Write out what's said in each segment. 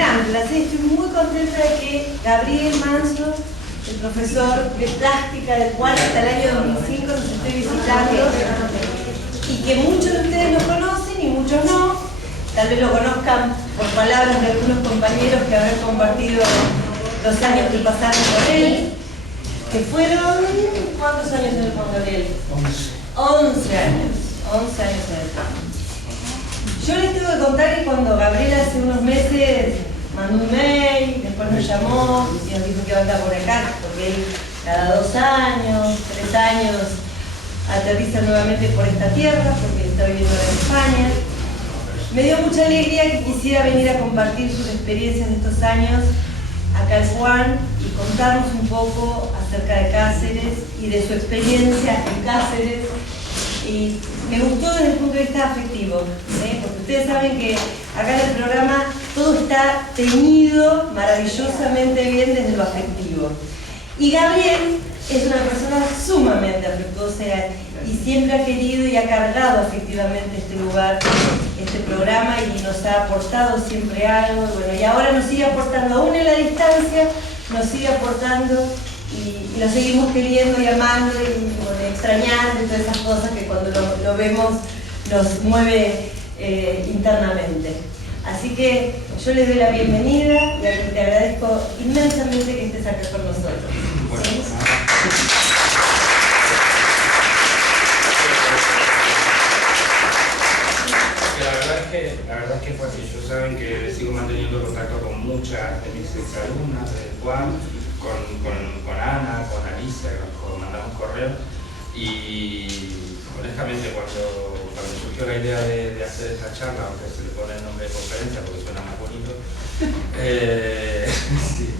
gran placer, estoy muy contenta de que Gabriel Manso, el profesor de plástica del cual hasta el año 2005 nos estoy visitando, y que muchos de ustedes lo conocen y muchos no, tal vez lo conozcan por palabras de algunos compañeros que habrán compartido los años que pasaron con él, que fueron, ¿cuántos años en el Juan Gabriel? 11 años en el campo. Yo les tengo que contar que cuando Gabriel hace unos meses mandó un mail, después nos llamó y nos dijo que iba a andar por acá, porque él cada 2 años, 3 años aterriza nuevamente por esta tierra, porque está viviendo en España. Me dio mucha alegría que quisiera venir a compartir sus experiencias de estos años acá en Juan y contarnos un poco acerca de Cáceres y de su experiencia en Cáceres. Y me gustó desde el punto de vista afectivo, porque ustedes saben que acá en el programa todo está teñido maravillosamente bien desde lo afectivo. Y Gabriel es una persona sumamente afectuosa y siempre ha querido y ha cargado afectivamente este lugar, este programa, y nos ha aportado siempre algo. Bueno, y ahora nos sigue aportando, aún en la distancia, nos sigue aportando. Y lo seguimos queriendo y amando y bueno, extrañando y todas esas cosas que cuando lo vemos nos mueve internamente. Así que yo les doy la bienvenida y te agradezco inmensamente que estés acá con nosotros. Bueno, ¿Sí? la verdad es que fue así. Ellos saben que sigo manteniendo contacto con muchas de mis exalumnas de Juan, con Ana, con Alicia, nos mandamos correos, y honestamente cuando surgió la idea de hacer esta charla, aunque se le pone el nombre de conferencia porque suena más bonito, sí,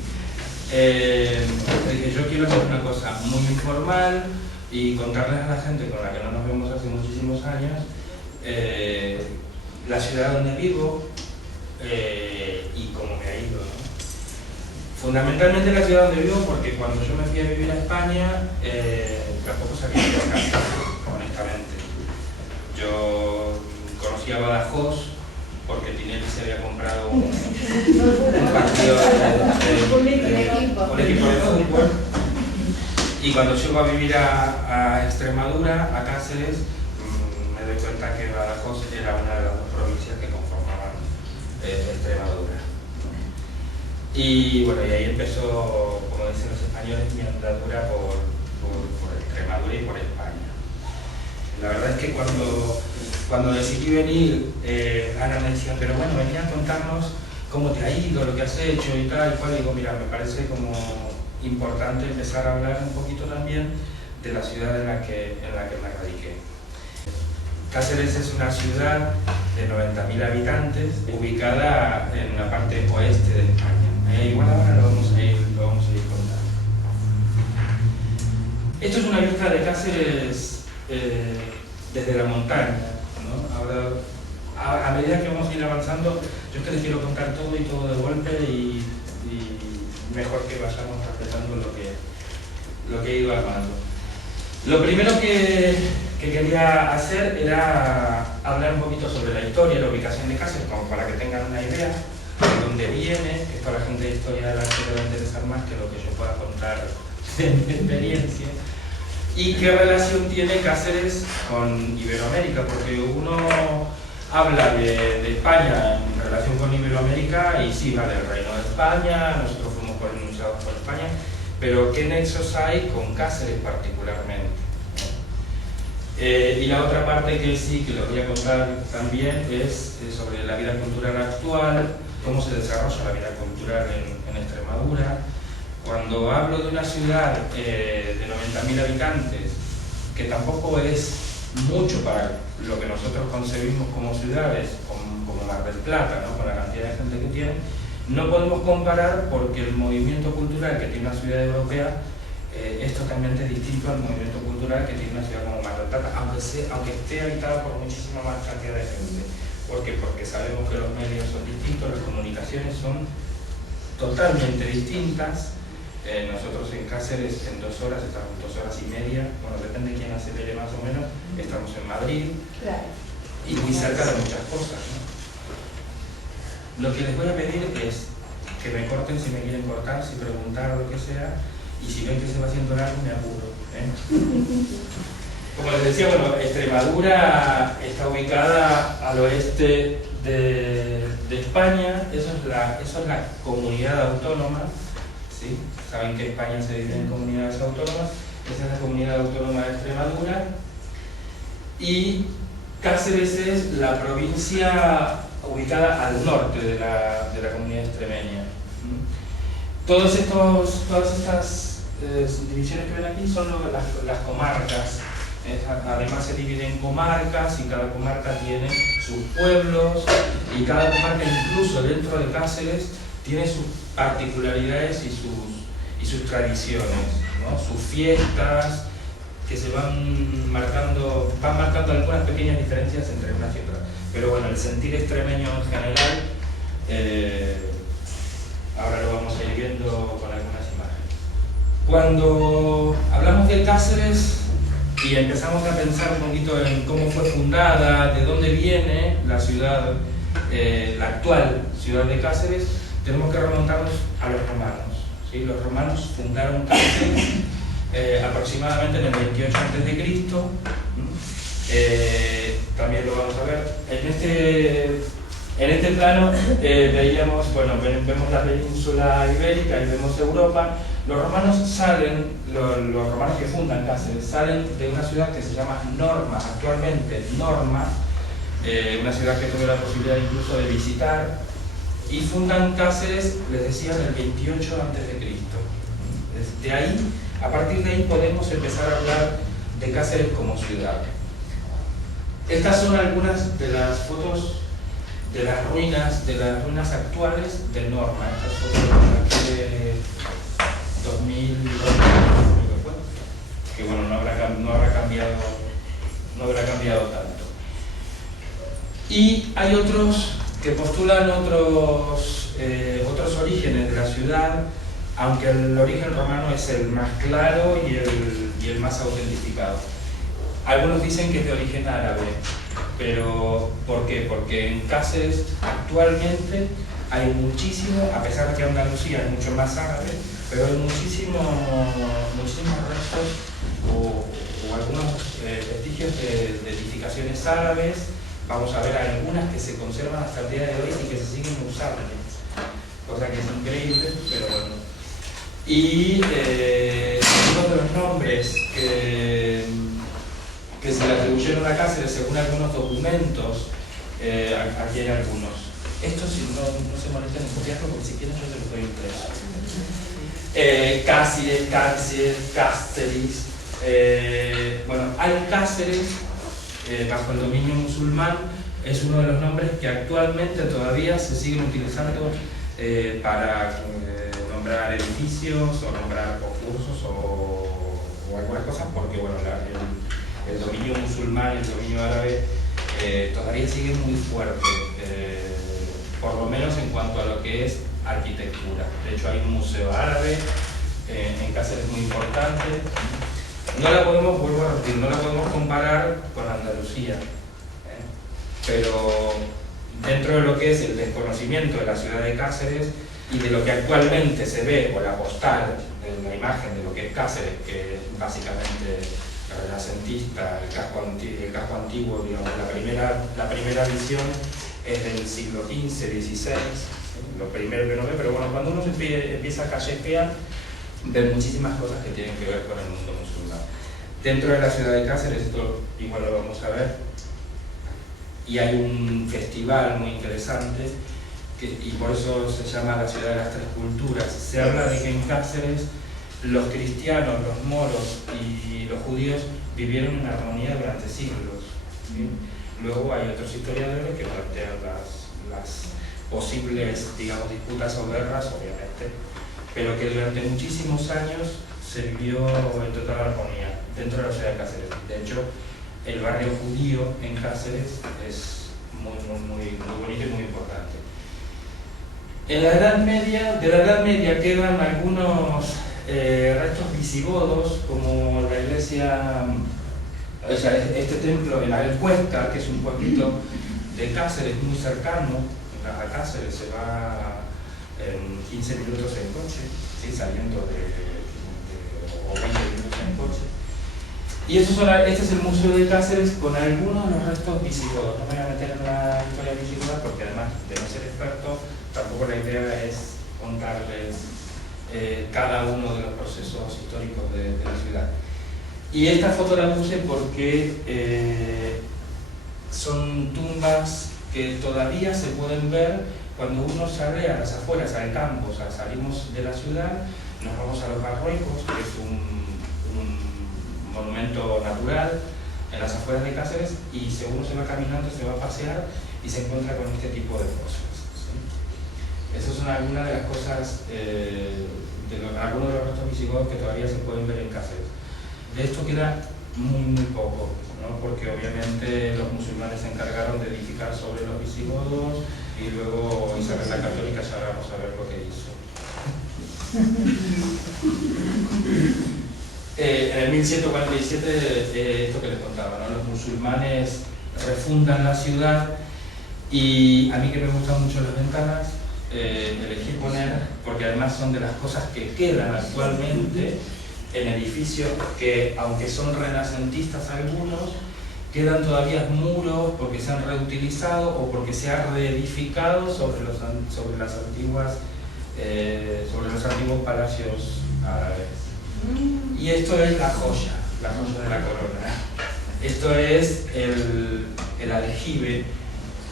dije, yo quiero hacer una cosa muy informal y contarles a la gente con la que no nos vemos hace muchísimos años la ciudad donde vivo y cómo me ha ido, ¿no? Fundamentalmente la ciudad donde vivo, porque cuando yo me fui a vivir a España tampoco sabía ir a casa, honestamente. Yo conocí a Badajoz porque Tinelli se había comprado un partido un equipo de fútbol, y cuando llego a vivir a Extremadura, a Cáceres, me doy cuenta que Badajoz era una de las 2 provincias que conformaban Extremadura. Y bueno, y ahí empezó, como dicen los españoles, mi andadura por Extremadura y por España. La verdad es que cuando decidí venir, Ana me decía, pero bueno, venía a contarnos cómo te ha ido, lo que has hecho y tal y cual. Y digo, mira, me parece como importante empezar a hablar un poquito también de la ciudad en la que me radiqué. Cáceres es una ciudad de 90.000 habitantes, ubicada en la parte oeste de España. Igual ahora lo vamos a ir contando. Esto es una vista de Cáceres desde la montaña, ¿no? Ahora, a medida que vamos a ir avanzando, yo es que les quiero contar todo y todo de golpe, y mejor que vayamos respetando lo que he ido armando. Lo primero que quería hacer era hablar un poquito sobre la historia, la ubicación de Cáceres, como para que tengan una idea de dónde viene. Esto a la gente de historia de la gente le va a interesar más que lo que yo pueda contar de mi experiencia. Y qué relación tiene Cáceres con Iberoamérica, porque uno habla de España en relación con Iberoamérica y sí, vale, el Reino de España, nosotros fuimos colonizados por España, pero ¿qué nexos hay con Cáceres particularmente? Y la otra parte que sí, que les voy a contar también, es sobre la vida cultural actual, cómo se desarrolla la vida cultural en Extremadura. Cuando hablo de una ciudad de 90.000 habitantes, que tampoco es mucho para lo que nosotros concebimos como ciudades, como Mar del Plata, ¿no? Con la cantidad de gente que tiene, no podemos comparar, porque el movimiento cultural que tiene una ciudad europea es totalmente distinto al movimiento cultural que tiene una ciudad como Mar del Plata, aunque esté habitada por muchísima más cantidad de gente. ¿Por qué? Porque sabemos que los medios son distintos, las comunicaciones son totalmente distintas. Nosotros en Cáceres en 2 horas estamos 2 horas y media, bueno, depende de quién acelere más o menos, estamos en Madrid, claro, y muy cerca de muchas cosas, ¿no? Lo que les voy a pedir es que me corten si me quieren cortar, si preguntar o lo que sea, y si ven que se va haciendo largo me apuro. Como les decía, bueno, Extremadura está ubicada al oeste de España, eso es la comunidad autónoma, ¿sí? Saben que España se divide en comunidades autónomas, esa es la comunidad autónoma de Extremadura, y Cáceres es la provincia ubicada al norte de la comunidad extremeña. Todas estas divisiones que ven aquí son las comarcas. Además se divide en comarcas y cada comarca tiene sus pueblos y cada comarca, incluso dentro de Cáceres, tiene sus particularidades y sus tradiciones, ¿no? Sus fiestas que se van marcando algunas pequeñas diferencias entre unas y otras. Pero bueno, el sentir extremeño en general, ahora lo vamos a ir viendo con algunas imágenes. Cuando hablamos de Cáceres y empezamos a pensar un poquito en cómo fue fundada, de dónde viene la ciudad, la actual ciudad de Cáceres, tenemos que remontarnos a los romanos, ¿sí? Los romanos fundaron Cáceres aproximadamente en el 28 a.C. También lo vamos a ver. En este plano veíamos, bueno, vemos la península ibérica y vemos Europa. Los romanos que fundan Cáceres salen de una ciudad que se llama Norma, actualmente Norma, una ciudad que tuve la posibilidad incluso de visitar, y fundan Cáceres, les decía, en el 28 a.C. De ahí, a partir de ahí podemos empezar a hablar de Cáceres como ciudad. Estas son algunas de las fotos de las ruinas actuales de Norma. Estas fotos de 2000, que bueno, no habrá cambiado tanto. Y hay otros que postulan otros orígenes de la ciudad, aunque el origen romano es el más claro y el más autentificado. Algunos dicen que es de origen árabe, pero ¿por qué? Porque en Cáceres actualmente hay muchísimo, a pesar de que Andalucía es mucho más árabe, pero hay muchísimos restos o algunos vestigios de edificaciones árabes. Vamos a ver algunas que se conservan hasta el día de hoy y que se siguen usando, cosa que es increíble, pero bueno. Y uno de los nombres que se le atribuyeron a Cáceres según algunos documentos, aquí hay algunos. Esto si no se molestan en copiarlo, porque si quieren yo se los doy impreso. Cáceres. Bueno, Alcáceres, bajo el dominio musulmán, es uno de los nombres que actualmente todavía se siguen utilizando para nombrar edificios o nombrar concursos o algunas cosas, porque bueno, el dominio musulmán y el dominio árabe todavía sigue muy fuerte, por lo menos en cuanto a lo que es arquitectura. De hecho hay un museo árabe en Cáceres muy importante. No la podemos, vuelvo a repetir, no la podemos comparar con Andalucía, pero dentro de lo que es el desconocimiento de la ciudad de Cáceres y de lo que actualmente se ve, o la postal, la imagen de lo que es Cáceres, que es básicamente renacentista, el casco antiguo, digamos, la primera visión es del siglo XV, XVI, lo primero que uno ve, pero bueno, cuando uno empieza a callejear, ve muchísimas cosas que tienen que ver con el mundo musulmán. Dentro de la ciudad de Cáceres, esto igual lo vamos a ver, y hay un festival muy interesante, y por eso se llama la ciudad de las tres culturas. Se habla de que en Cáceres los cristianos, los moros y los judíos vivieron en armonía durante siglos, ¿sí? Luego hay otros historiadores que plantean las posibles, digamos, disputas o guerras, obviamente, pero que durante muchísimos años se vivió en total armonía dentro de la ciudad de Cáceres. De hecho, el barrio judío en Cáceres es muy bonito y muy importante. En la Edad Media quedan algunos restos visigodos, como la iglesia, o sea, este templo en Alcuesta, que es un pueblito de Cáceres muy cercano, a Cáceres se va en 15 minutos en coche, ¿sí? Saliendo o 20 minutos en coche. Y este es el Museo de Cáceres con algunos de los restos visigodos. No me voy a meter en la historia visigoda porque además de no ser experto, tampoco la idea es contarles cada uno de los procesos históricos de la ciudad. Y esta foto la puse porque son tumbas que todavía se pueden ver cuando uno sale a las afueras, al campo. O sea, salimos de la ciudad, nos vamos a los Barroicos, que es un monumento natural en las afueras de Cáceres, y según uno se va caminando, se va a pasear y se encuentra con este tipo de cosas, ¿sí? Esas son algunas de las cosas, algunos de los restos visigodos que todavía se pueden ver en Cáceres. De esto queda muy poco, ¿no? Porque obviamente los musulmanes se encargaron de edificar sobre los visigodos y luego Isabel la Católica, ya vamos a ver lo que hizo. En el 1147, esto que les contaba, ¿no? Los musulmanes refundan la ciudad, y a mí que me gustan mucho las ventanas, elegí poner, porque además son de las cosas que quedan actualmente en edificios que, aunque son renacentistas algunos, quedan todavía muros porque se han reutilizado o porque se ha reedificado sobre los antiguos palacios árabes. Y esto es la joya de la corona. Esto es el aljibe.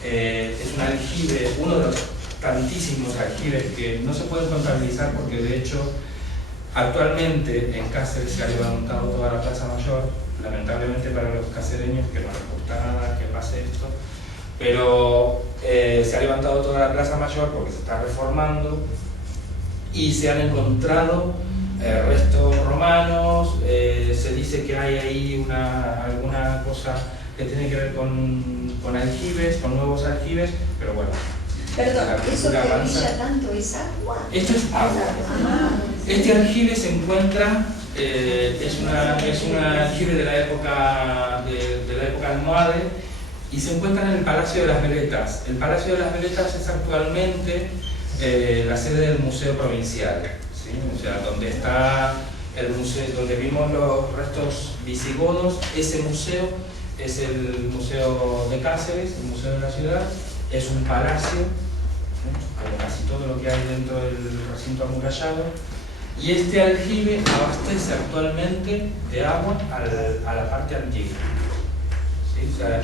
Es un aljibe, uno de los tantísimos aljibes que no se pueden contabilizar, porque de hecho actualmente en Cáceres se ha levantado toda la Plaza Mayor, lamentablemente para los cacereños, que no les gusta nada que pase esto, pero se ha levantado toda la Plaza Mayor porque se está reformando y se han encontrado restos romanos. Se dice que hay ahí alguna cosa que tiene que ver con aljibes, con nuevos aljibes, pero bueno. Perdón, ¿eso que brilla tanto es agua? Esto es agua. Este aljibe se encuentra, es un aljibe de la época almohade, y se encuentra en el Palacio de las Veletas. El Palacio de las Veletas es actualmente la sede del Museo Provincial, ¿sí? O sea, donde está el museo, donde vimos los restos visigodos. Ese museo es el Museo de Cáceres, el Museo de la Ciudad. Es un palacio, como casi todo lo que hay dentro del recinto amurallado, y este aljibe abastece actualmente de agua a la parte antigua. ¿Sí? O sea,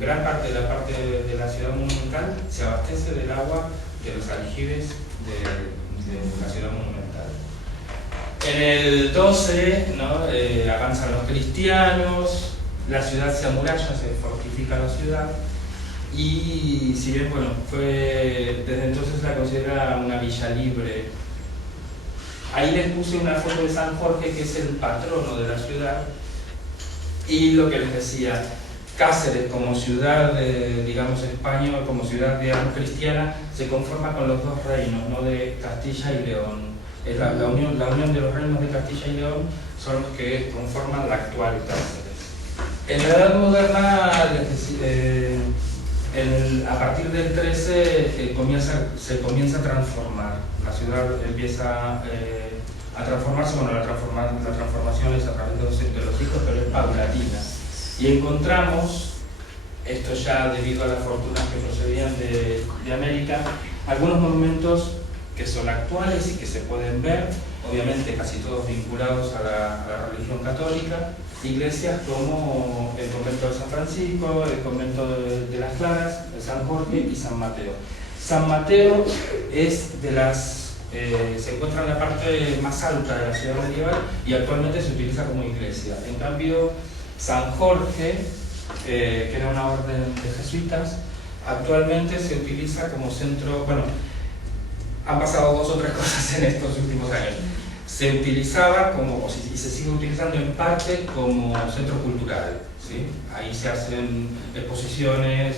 gran parte de la ciudad monumental se abastece del agua de los aljibes de la ciudad monumental. En el 12, ¿no? Avanzan los cristianos, la ciudad se amuralla, se fortifica la ciudad. Y si bien, bueno, desde entonces la considera una villa libre. Ahí les puse una foto de San Jorge, que es el patrono de la ciudad, y lo que les decía, Cáceres como ciudad, digamos, española, como ciudad, digamos, cristiana, se conforma con los dos reinos, ¿no? De Castilla y León. La unión de los reinos de Castilla y León son los que conforman la actual Cáceres. En la Edad Moderna, a partir del 13 se comienza a transformar. La ciudad empieza a transformarse. Bueno, la transformación es a través de los siglos, pero es paulatina. Y encontramos, esto ya debido a las fortunas que procedían de América, algunos monumentos que son actuales y que se pueden ver, obviamente casi todos vinculados a la religión católica. Iglesias como el convento de San Francisco, el convento de las Claras, el San Jorge y San Mateo. San Mateo es se encuentra en la parte más alta de la ciudad medieval y actualmente se utiliza como iglesia. En cambio, San Jorge, que era una orden de jesuitas, actualmente se utiliza como centro. Bueno, han pasado 2 o 3 cosas en estos últimos años. Se utilizaba y se sigue utilizando en parte como centro cultural, ¿sí? Ahí se hacen exposiciones,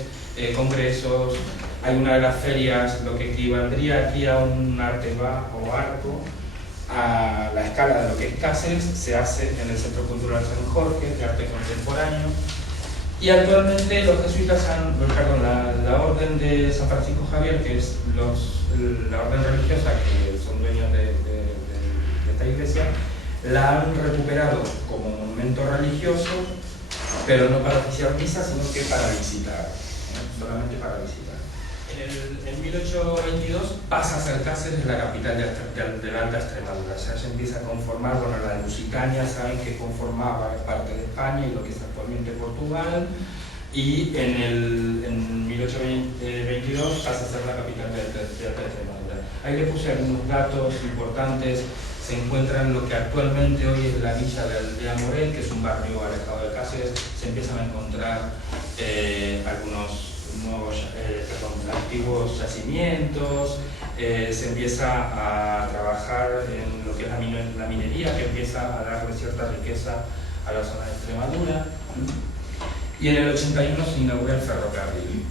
congresos. Hay una de las ferias, lo que equivaldría aquí a un arteba o arco, a la escala de lo que es Cáceres, se hace en el Centro Cultural San Jorge, de arte contemporáneo. Y actualmente los jesuitas la orden de San Francisco Javier, que es la orden religiosa que son dueños de esta iglesia, la han recuperado como monumento religioso, pero no para oficiar misa, sino que para visitar, solamente para visitar. En 1822 pasa a ser Cáceres la capital de la Alta Extremadura. Ya se empieza a conformar, bueno, la Lusitania saben que conformaba parte de España y lo que es actualmente Portugal, y en 1822 pasa a ser la capital de Alta Extremadura. Ahí le puse algunos datos importantes. Se encuentran lo que actualmente hoy es la villa de Aldea Morel, que es un barrio alejado de Cáceres. Se empiezan a encontrar algunos nuevos, antiguos yacimientos, se empieza a trabajar en lo que es la minería, que empieza a darle cierta riqueza a la zona de Extremadura, y en el 81 se inaugura el ferrocarril.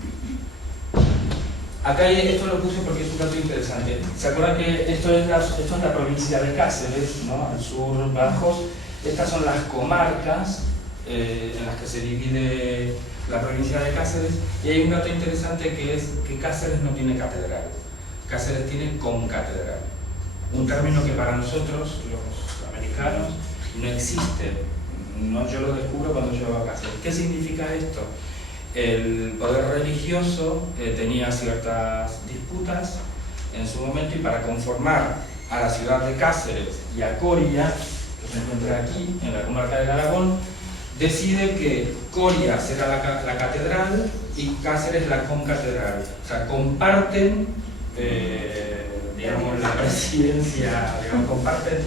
Acá esto lo puse porque es un dato interesante. ¿Se acuerdan que esto es la provincia de Cáceres, ¿no? Al sur, Badajoz? Estas son las comarcas en las que se divide la provincia de Cáceres, y hay un dato interesante que es que Cáceres no tiene catedral. Cáceres tiene concatedral, un término que para nosotros, los americanos, no existe. No, yo lo descubro cuando llego a Cáceres. ¿Qué significa esto? El poder religioso tenía ciertas disputas en su momento, y para conformar a la ciudad de Cáceres y a Coria, que se encuentra aquí, en la comarca del Aragón, decide que Coria será la catedral y Cáceres la concatedral. O sea, comparten, digamos, la presidencia, digamos, comparten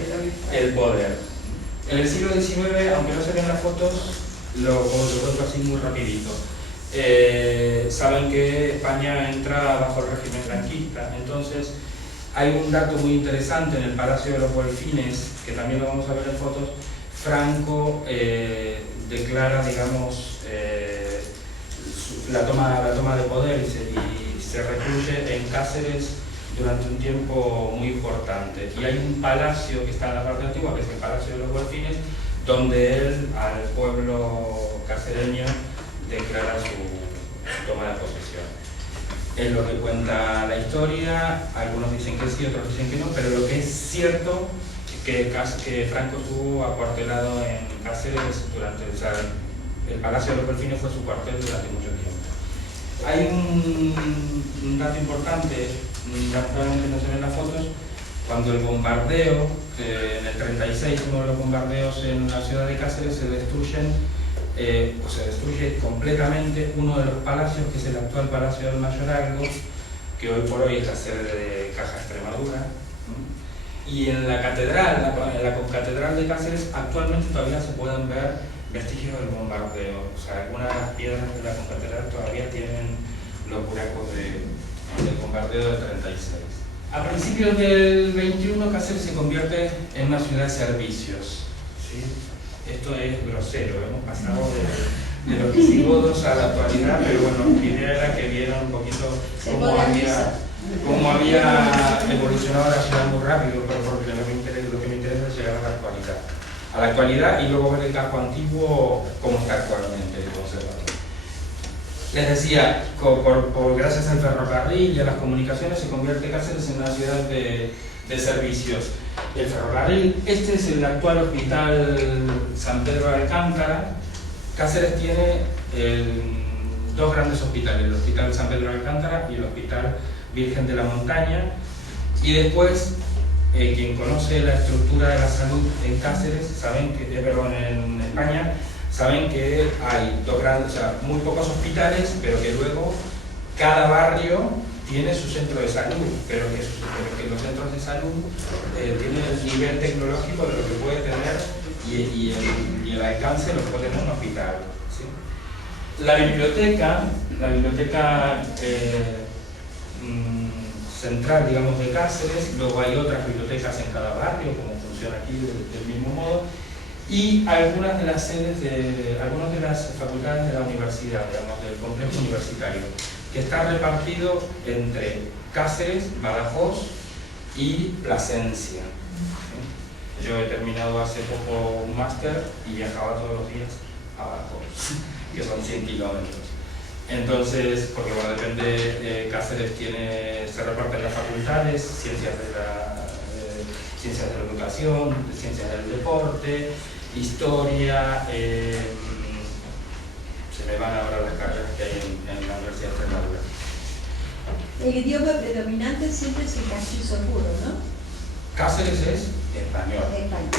el poder. En el siglo XIX, aunque no se ven las fotos, lo cuento así muy rapidito. Saben que España entra bajo el régimen franquista, entonces hay un dato muy interesante en el Palacio de los Golfines, que también lo vamos a ver en fotos. Franco declara, digamos, la toma de poder y se recluye en Cáceres durante un tiempo muy importante. Y hay un palacio que está en la parte antigua, que es el Palacio de los Golfines, donde él al pueblo cacereño declara su toma de posesión. Es lo que cuenta la historia, algunos dicen que sí, otros dicen que no, pero lo que es cierto es que Franco estuvo acuartelado en Cáceres durante, o sea, el Palacio de los Golfines fue su cuartel durante mucho tiempo. Hay un dato importante, naturalmente no se ven las fotos, cuando el bombardeo, en el 36, uno de los bombardeos en la ciudad de Cáceres, se destruye completamente uno de los palacios, que es el actual Palacio del Mayorazgo, que hoy por hoy es la sede de Caja Extremadura. Y en la catedral, en la concatedral de Cáceres, actualmente todavía se pueden ver vestigios del bombardeo. O sea, algunas de las piedras de la concatedral todavía tienen los buracos del bombardeo del 36. A principios del 21, Cáceres se convierte en una ciudad de servicios, ¿sí? Esto es grosero, hemos pasado de los visigodos a la actualidad, pero bueno, mi idea era que vieran un poquito cómo había evolucionado la ciudad muy rápido, porque lo que me interesa es llegar a la actualidad y luego ver el casco antiguo como está actualmente conservado. Les decía, gracias al ferrocarril y a las comunicaciones se convierte Cáceres en una ciudad de servicios. El ferrocarril, este es el actual Hospital San Pedro de Alcántara. Cáceres tiene dos grandes hospitales, el Hospital San Pedro de Alcántara y el Hospital Virgen de la Montaña. Y después, quien conoce la estructura de la salud en Cáceres, en España, saben que hay dos grandes, o sea, muy pocos hospitales, pero que luego cada barrio tiene su centro de salud, pero que los centros de salud tienen el nivel tecnológico de lo que puede tener y el alcance lo puede tener un hospital, ¿sí? La biblioteca central, digamos, de Cáceres, luego hay otras bibliotecas en cada barrio, como funciona aquí del mismo modo, y algunas de las sedes algunas de las facultades de la universidad, digamos, del complejo universitario, que está repartido entre Cáceres, Badajoz y Plasencia. Yo he terminado hace poco un máster y viajaba todos los días a Badajoz. que son 100 kilómetros. Entonces, porque bueno, depende, Cáceres se reparten las facultades, ciencias de la educación, ciencias del deporte, historia, se me van ahora las carreras que hay en la Universidad de Extremadura. El idioma predominante siempre es el castellano puro, ¿no? Cáceres es español. Español.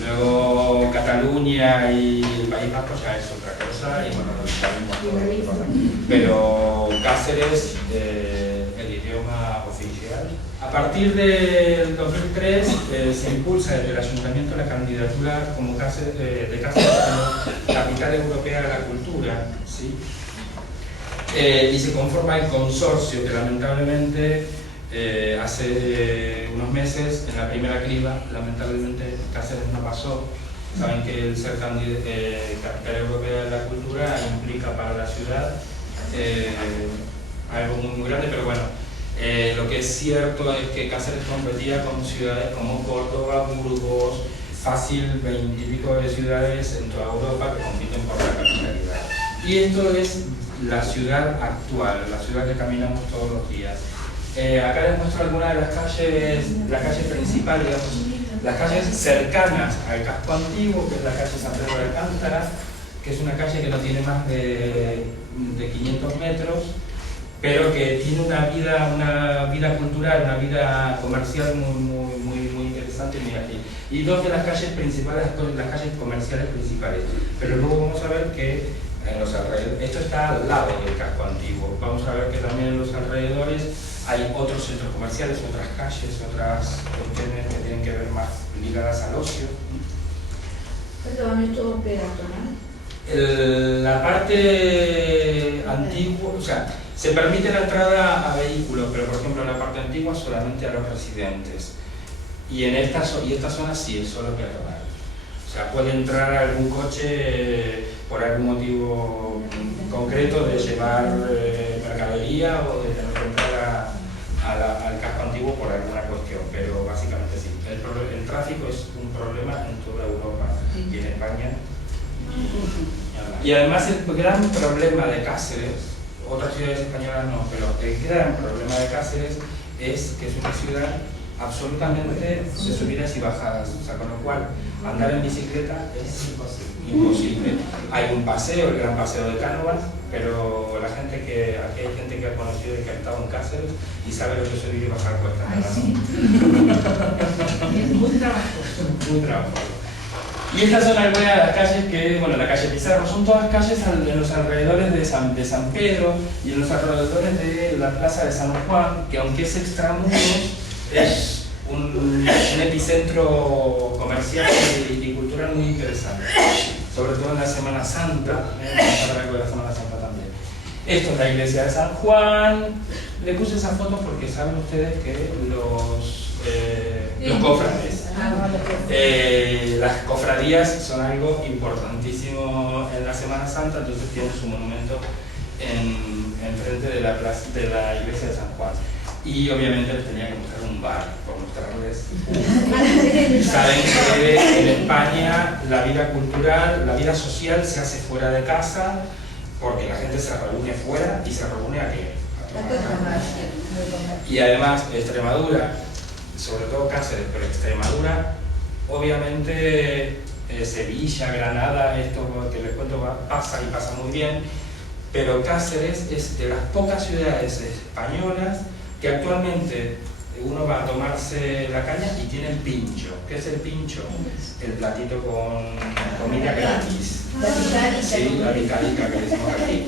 Luego Cataluña y el País Vasco ya es otra cosa, y bueno, lo sabemos todo. Pero Cáceres, el idioma oficial. A partir del 2003 se impulsa desde el Ayuntamiento la candidatura como de Cáceres como Capital Europea de la Cultura, ¿sí? Y se conforma el consorcio que lamentablemente hace unos meses, en la primera criba, lamentablemente Cáceres no pasó. Saben que el ser Capital Europea de la Cultura implica para la ciudad algo muy grande, pero bueno, lo que es cierto es que Cáceres competía con ciudades como Córdoba, Burgos, fácil 20 y pico de ciudades en toda Europa que compiten por la capitalidad. Y esto es la ciudad actual, la ciudad que caminamos todos los días. Acá les muestro algunas de las calles principales, digamos, las calles cercanas al casco antiguo, que es la calle San Pedro de Alcántara, que es una calle que no tiene más de 500 metros, pero que tiene una vida cultural, una vida comercial muy interesante y muy ágil. Y dos de las calles principales, las calles comerciales principales. Pero luego vamos a ver que en los alrededores, esto está al lado del casco antiguo, vamos a ver que también en los alrededores hay otros centros comerciales, otras calles, otras cuestiones que tienen que ver más ligadas al ocio. Perdón, ¿es todo peatonal? La parte antigua, o sea, se permite la entrada a vehículos, pero por ejemplo en la parte antigua solamente a los residentes. Y en esta zona sí es solo peatonal. O sea, puede entrar algún coche por algún motivo concreto de llevar mercadería o de tener que entrar al casco antiguo por alguna cuestión, pero básicamente sí. El tráfico es un problema en toda Europa y en España. Y además el gran problema de Cáceres, otras ciudades españolas no, pero el gran problema de Cáceres es que es una ciudad absolutamente de subidas y bajadas, o sea, con lo cual andar en bicicleta es imposible. Hay un paseo, el gran paseo de Cánovas, pero aquí hay gente que ha conocido y que ha estado en Cáceres y sabe lo que es subir y bajar cuestas. Ay, sí. Es muy trabajoso. Muy trabajoso. Y estas son algunas de las calles que, bueno, la calle Pizarro, son todas calles en los alrededores de San Pedro y en los alrededores de la plaza de San Juan, que aunque es extramuros, es un epicentro comercial y cultural muy interesante, sobre todo en la Semana Santa. Vamos a hablar algo de la Semana Santa también. Esto es la iglesia de San Juan. Le puse esa foto porque saben ustedes que los cofrades, las cofradías son algo importantísimo en la Semana Santa, entonces tienen su monumento en frente de la iglesia de San Juan. Y obviamente les tenía que mostrar un bar, por mostrarles. Saben que en España la vida cultural, la vida social se hace fuera de casa, porque la gente se reúne fuera y se reúne a qué? A trabajar. Y además Extremadura, sobre todo Cáceres, pero Extremadura, obviamente Sevilla, Granada, esto que les cuento pasa y pasa muy bien, pero Cáceres es de las pocas ciudades españolas que actualmente uno va a tomarse la caña y tiene el pincho. ¿Qué es el pincho? El platito con comida gratis. Sí, la picadica que decimos aquí.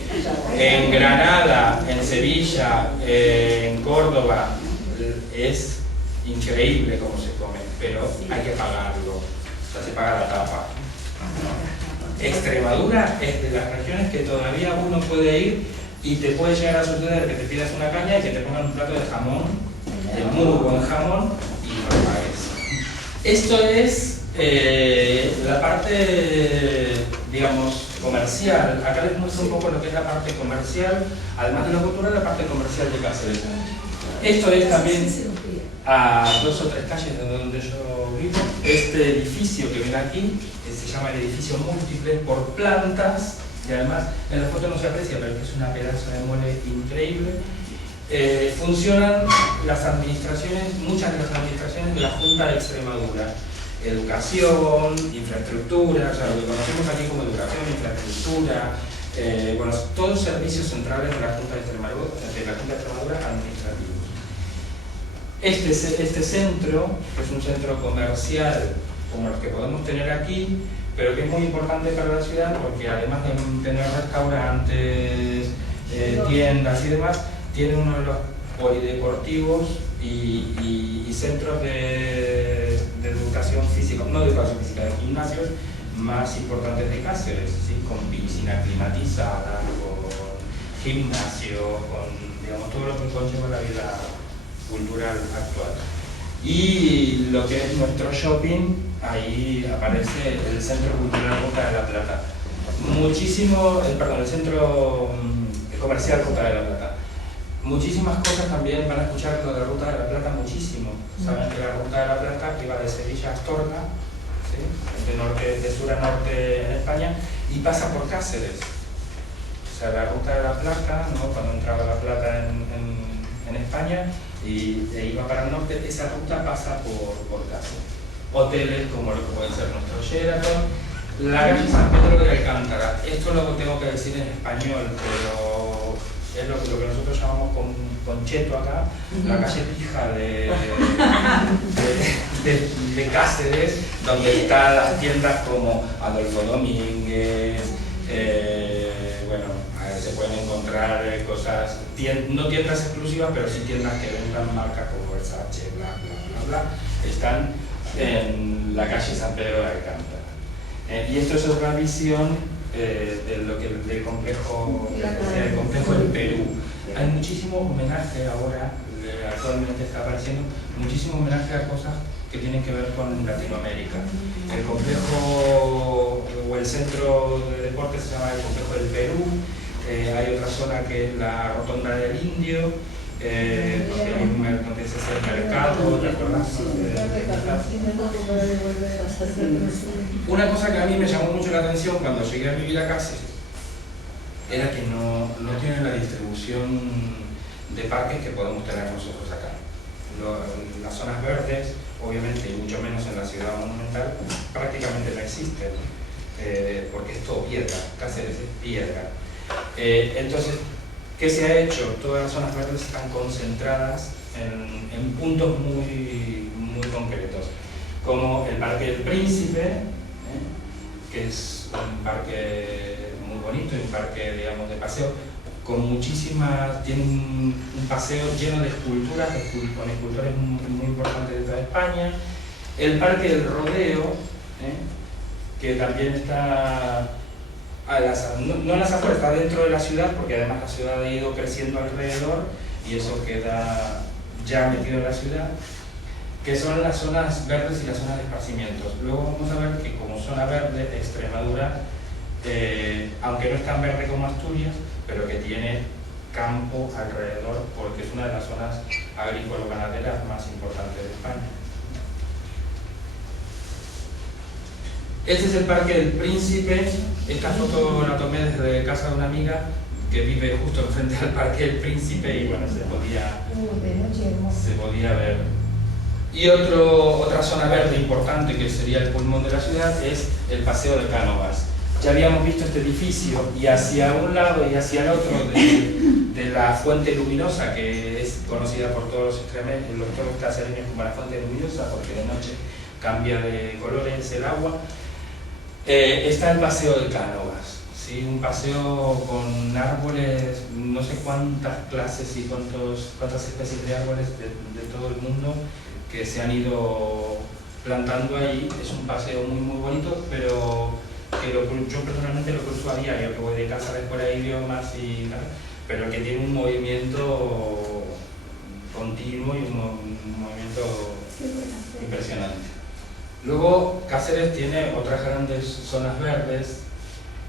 En Granada, en Sevilla, en Córdoba, es increíble cómo se come, pero hay que pagarlo. O sea, se paga la tapa. Extremadura es de las regiones que todavía uno puede ir y te puede llegar a suceder que te pidas una caña y que te pongan un plato de jamón, de muy buen jamón, y no lo pagues. Esto es la parte, digamos, comercial. Acá les muestro un poco lo que es la parte comercial, además de lo cultural, la parte comercial de Cáceres. Esto es también a 2 o 3 calles de donde yo vivo. Este edificio que ven aquí se llama el edificio múltiple por plantas. y además en la foto no se aprecia, pero es una pedazo de mole increíble. Funcionan las administraciones, muchas de las administraciones de la Junta de Extremadura. Educación, infraestructura, o sea, lo que conocemos aquí como educación, infraestructura, bueno, todos servicios centrales de la Junta de Extremadura administrativos. Este centro, que es un centro comercial como los que podemos tener aquí, pero que es muy importante para la ciudad porque además de tener restaurantes, tiendas y demás, tiene uno de los polideportivos y centros de educación física, no de educación física, de gimnasios más importantes de Cáceres, ¿sí? Con piscina climatizada, con gimnasio, con digamos, todo lo que conlleva la vida cultural actual. Y lo que es nuestro shopping, ahí aparece el Centro Cultural Ruta de la Plata. El Centro Comercial Ruta de la Plata. Muchísimas cosas también van a escuchar lo de Ruta de la Plata muchísimo. Saben que la Ruta de la Plata iba de Sevilla a Astorga, ¿sí? de sur a norte en España, y pasa por Cáceres. O sea, la Ruta de la Plata, ¿no? Cuando entraba la Plata en España y iba para el norte, esa ruta pasa por Cáceres. Hoteles como lo que pueden ser nuestro Sheraton, la calle San Pedro de Alcántara. Esto lo tengo que decir en español, pero es lo que nosotros llamamos con cheto acá, la calle pija de Cáceres, donde están las tiendas como Adolfo Domínguez, bueno, se pueden encontrar cosas, no tiendas exclusivas, pero sí tiendas que vendan marcas como Versace, bla, bla, bla, bla, están en la calle San Pedro de Alcántara. Y esto es otra visión del complejo del Perú. Hay muchísimo homenaje ahora, actualmente está apareciendo muchísimo homenaje a cosas que tienen que ver con Latinoamérica. El complejo o el centro de deportes se llama el complejo del Perú. Hay otra zona que es la rotonda del Indio, donde hay un mercado, ¿te acuerdas? Una cosa que a mí me llamó mucho la atención cuando llegué a vivir a Cáceres era que no tienen la distribución de parques que podemos tener nosotros acá. Las zonas verdes, obviamente, y mucho menos en la ciudad monumental, prácticamente no existen, porque es todo piedra, Cáceres es piedra. Entonces, ¿qué se ha hecho? Todas las zonas verdes están concentradas en puntos muy concretos, como el Parque del Príncipe, que es un parque muy bonito, un parque, digamos, de paseo, con muchísimas, tiene un paseo lleno de esculturas, con escultores muy importantes de toda España. El Parque del Rodeo, que también está no en las afueras, está dentro de la ciudad, porque además la ciudad ha ido creciendo alrededor y eso queda ya metido en la ciudad, que son las zonas verdes y las zonas de esparcimientos. Luego vamos a ver que como zona verde, Extremadura, aunque no es tan verde como Asturias, pero que tiene campo alrededor, porque es una de las zonas agrícola-ganaderas más importantes de España. Este es el Parque del Príncipe. Esta foto la tomé desde casa de una amiga que vive justo enfrente al Parque del Príncipe y bueno, se podía ver. Y otra zona verde importante que sería el pulmón de la ciudad es el Paseo de Cánovas. Ya habíamos visto este edificio y hacia un lado y hacia el otro de la Fuente Luminosa, que es conocida por todos los cacereños como la Fuente Luminosa porque de noche cambia de colores el agua. Está el Paseo de Cánovas, ¿sí? Un paseo con árboles, no sé cuántas clases y cuántas especies de árboles de todo el mundo que se han ido plantando ahí. Es un paseo muy bonito, pero que yo personalmente lo cruzo a diario, que voy de casa de escuela de idiomas y tal, pero que tiene un movimiento continuo y un movimiento impresionante. Luego Cáceres tiene otras grandes zonas verdes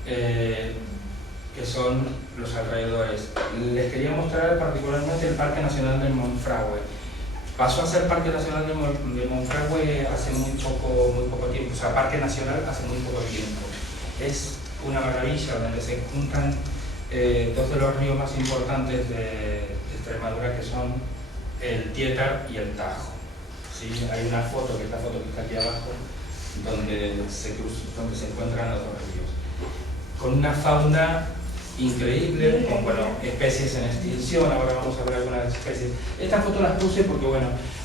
que son los alrededores. Les quería mostrar particularmente el Parque Nacional del Monfragüe. Pasó a ser Parque Nacional del Monfragüe hace muy poco tiempo, o sea, Parque Nacional hace muy poco tiempo. Es una maravilla donde se juntan dos de los ríos más importantes de Extremadura, que son el Tietar y el Tajo. ¿Sí? Hay una foto, que es la foto que está aquí abajo, donde se encuentran los dos ríos, con una fauna increíble, con especies en extinción. Ahora vamos a ver algunas especies. Estas fotos las puse porque,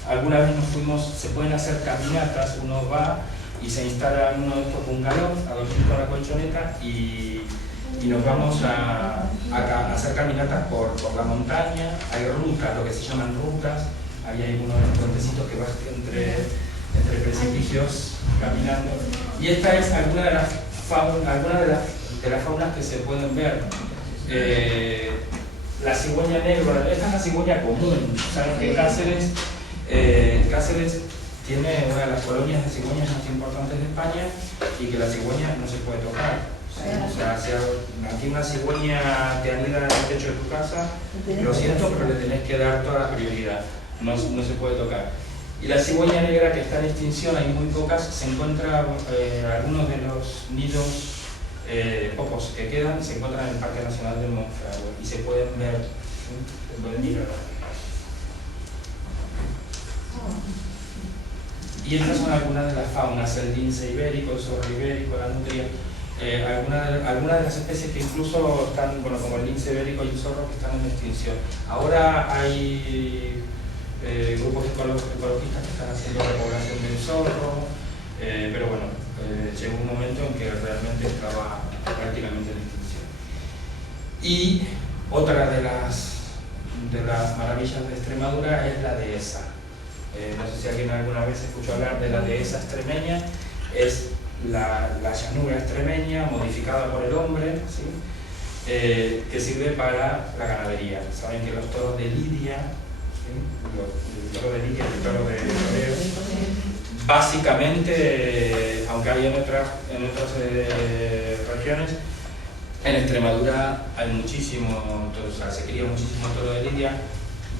alguna vez nos fuimos, se pueden hacer caminatas, uno va y se instala en uno de estos bungalows a dormir con la colchoneta y nos vamos a hacer caminatas por la montaña. Hay rutas, lo que se llaman rutas. Ahí hay unos puentecitos que vas entre precipicios caminando. Y esta es alguna de las faunas que se pueden ver. La cigüeña negra, esta es la cigüeña común. Saben que Cáceres tiene una de las colonias de cigüeñas más importantes de España y que la cigüeña no se puede tocar. O sea, si aquí una cigüeña te anida en el techo de tu casa, lo siento, pero le tenés que dar toda la prioridad. No se puede tocar. Y la cigüeña negra, que está en extinción, hay muy pocas, se encuentra algunos de los nidos pocos que quedan, se encuentran en el Parque Nacional del Monferrato y se pueden ver, ¿sí? Se pueden ir a ver. Y estas son algunas de las faunas: el lince ibérico, el zorro ibérico, la nutria, algunas de las especies que incluso están, como el lince ibérico y el zorro, que están en extinción. Ahora hay grupos ecologistas que están haciendo repoblación del zorro, pero llegó un momento en que realmente estaba prácticamente en extinción. Y otra de las maravillas de Extremadura es la dehesa. No sé si alguien alguna vez escuchó hablar de la dehesa extremeña. Es la llanura extremeña modificada por el hombre, ¿sí? Que sirve para la ganadería. Saben que los toros de Lidia, ¿sí? El toro de Lidia y el toro de Toreo, básicamente, aunque hay en otras regiones, en Extremadura hay muchísimo, o sea, se cría muchísimo toro de Lidia.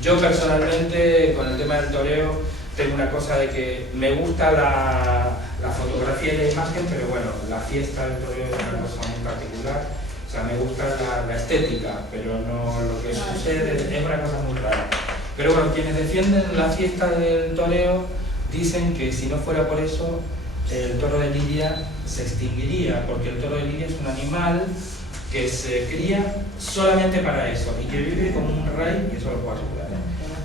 Yo personalmente, con el tema del toreo, tengo una cosa de que me gusta la fotografía y la imagen, pero la fiesta del toreo es una cosa muy particular. O sea, me gusta la estética, pero no lo que sucede, es una cosa muy rara. Pero quienes defienden la fiesta del toreo dicen que si no fuera por eso, el toro de Lidia se extinguiría, porque el toro de Lidia es un animal que se cría solamente para eso y que vive como un rey, y eso lo puedo asegurar.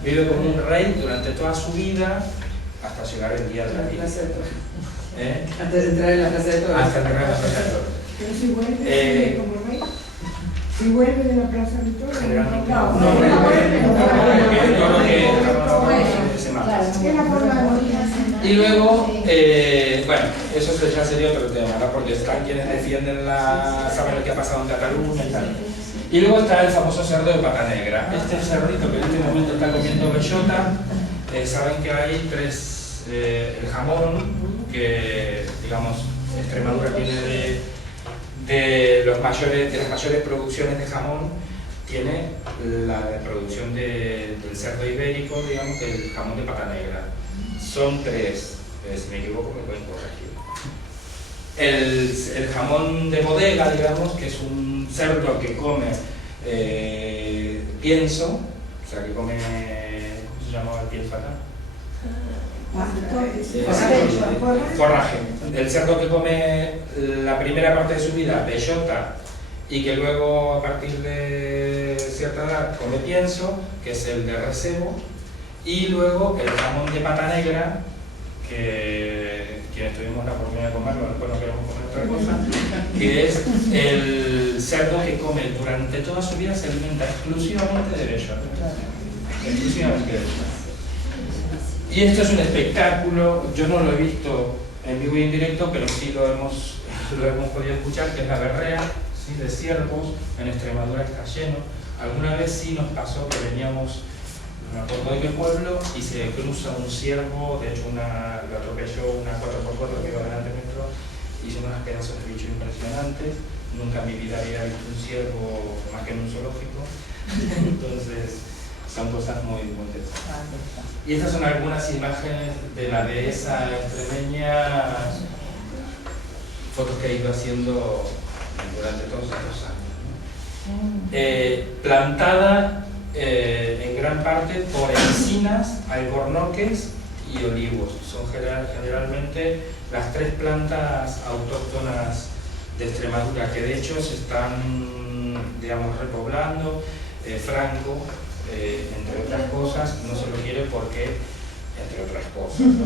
Vive como un rey durante toda su vida hasta llegar el día de la vida. Antes de entrar en la plaza de toros. Hasta entrar en la plaza de toros. Pero si vuelve como rey, si vuelve de la plaza de toros, Generalmente no, no vuelve, porque el toro que se mata. es la forma de morir. Y luego, eso ya sería otro tema, ¿no? Porque están quienes defienden saben lo que ha pasado en Cataluña y tal. Y luego está el famoso cerdo de pata negra. Este cerdito que en este momento está comiendo bellota, saben que hay tres, el jamón, que digamos Extremadura tiene de las mayores producciones de jamón, tiene la producción del cerdo ibérico, digamos, del jamón de pata negra. Son tres, si me equivoco me pueden corregir. El jamón de bodega, digamos, que es un cerdo que come pienso, o sea, que come, ¿cómo se llamaba el pienso acá? Forraje. El cerdo que come la primera parte de su vida bellota y que luego a partir de cierta edad come pienso, que es el de recebo, y luego el jamón de pata negra, que quienes tuvimos la oportunidad de comerlo, después no queremos comer otra cosa, que es el cerdo que come durante toda su vida, se alimenta exclusivamente de bellota. Exclusivamente de bellota. Y esto es un espectáculo, yo no lo he visto en vivo y en directo, pero sí lo hemos podido escuchar, que es la berrea, ¿sí? De ciervos. En Extremadura está lleno. Alguna vez sí nos pasó que veníamos por qué pueblo y se cruza un ciervo, de hecho lo atropelló una 4x4 que iba delante nuestro, hizo unos pedazos de bicho impresionantes. Nunca en mi vida había visto un ciervo más que en un zoológico. Entonces son cosas muy interesantes. Y estas son algunas imágenes de la dehesa extremeña, fotos que he ido haciendo durante todos estos años, ¿no? Plantada en gran parte por encinas, alcornoques y olivos. Son generalmente las tres plantas autóctonas de Extremadura, que de hecho se están, digamos, repoblando. Franco, entre otras cosas, no se lo quiere porque, entre otras cosas, ¿no?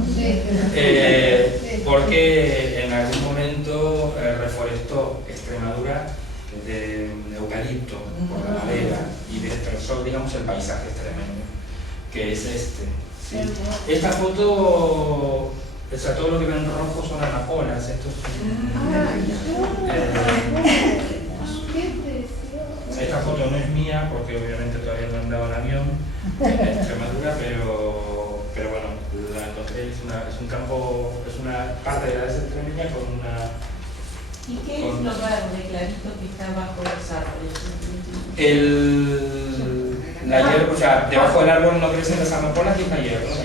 Porque en algún momento reforestó Extremadura de eucalipto por la madera y destrozó, digamos, el paisaje extremeño, que es este. ¿Sí? Esta foto, o sea, todo lo que ven rojo son amapolas. Estos esta foto no es mía porque obviamente todavía no he andado en avión en Extremadura, pero bueno, la encontré. Es un campo, es una parte de la dehesa extremeña con una... ¿Y qué es lo verde clarito que está bajo los árboles? La hierba, o sea, debajo del árbol no crecen las amapolas y es la hierba, ¿no?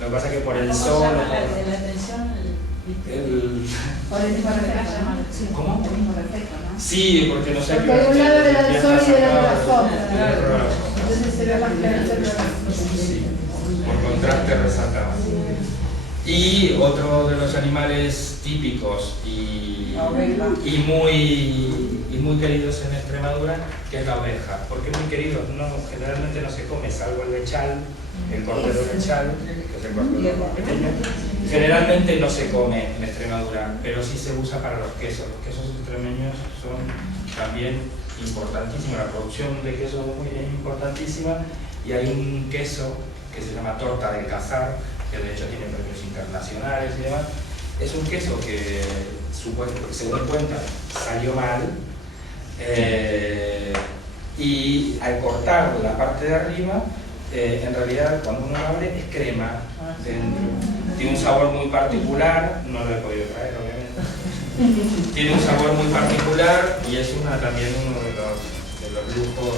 Lo que pasa es que por el sol... ¿Cómo llama la atención? Por el mismo reflejo, ¿no? ¿Cómo? Por el mismo reflejo, ¿no? Sí, porque no sé... Porque de un lado era el sol y del otro la sombra. Claro. Entonces se ve más clarito el reflejo. Sí, por contraste resaltado. Y otro de los animales típicos y muy queridos en Extremadura, que es la oveja. ¿Por qué muy querido? No, generalmente no se come, salvo el lechal, el cordero lechal, que es el cordero más pequeño. Generalmente no se come en Extremadura, pero sí se usa para los quesos. Los quesos extremeños son también importantísimos. La producción de queso es muy importantísima y hay un queso que se llama torta del Cazar, que de hecho tiene premios internacionales y demás. Es un queso que, según cuentan, salió mal, y al cortar la parte de arriba, en realidad cuando uno lo abre es crema dentro. Tiene un sabor muy particular, no lo he podido traer obviamente. Tiene un sabor muy particular y es también uno de los lujos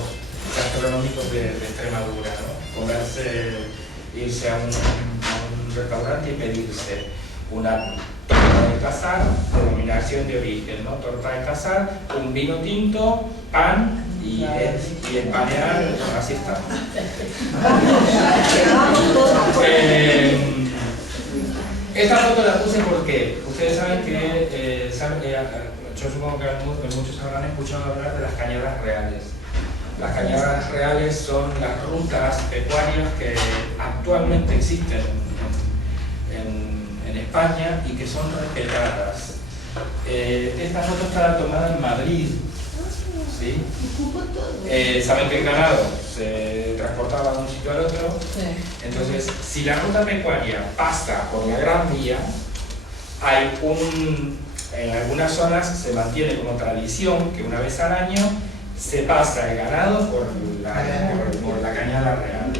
gastronómicos de Extremadura, ¿no? Irse a un restaurante y pedirse una torta de Cazar, denominación de origen, ¿no? Torta de Cazar, un vino tinto, pan y empanear, así está. Esta foto la puse porque ustedes saben que, yo supongo que muchos habrán escuchado hablar de las cañadas reales. Las cañadas reales son las rutas pecuarias que actualmente existen en España y que son respetadas. Esta foto está tomada en Madrid, ¿sí? Saben que el ganado se transportaba de un sitio al otro. Entonces, si la ruta pecuaria pasa por la Gran Vía, en algunas zonas se mantiene como tradición que una vez al año se pasa el ganado por la cañada real.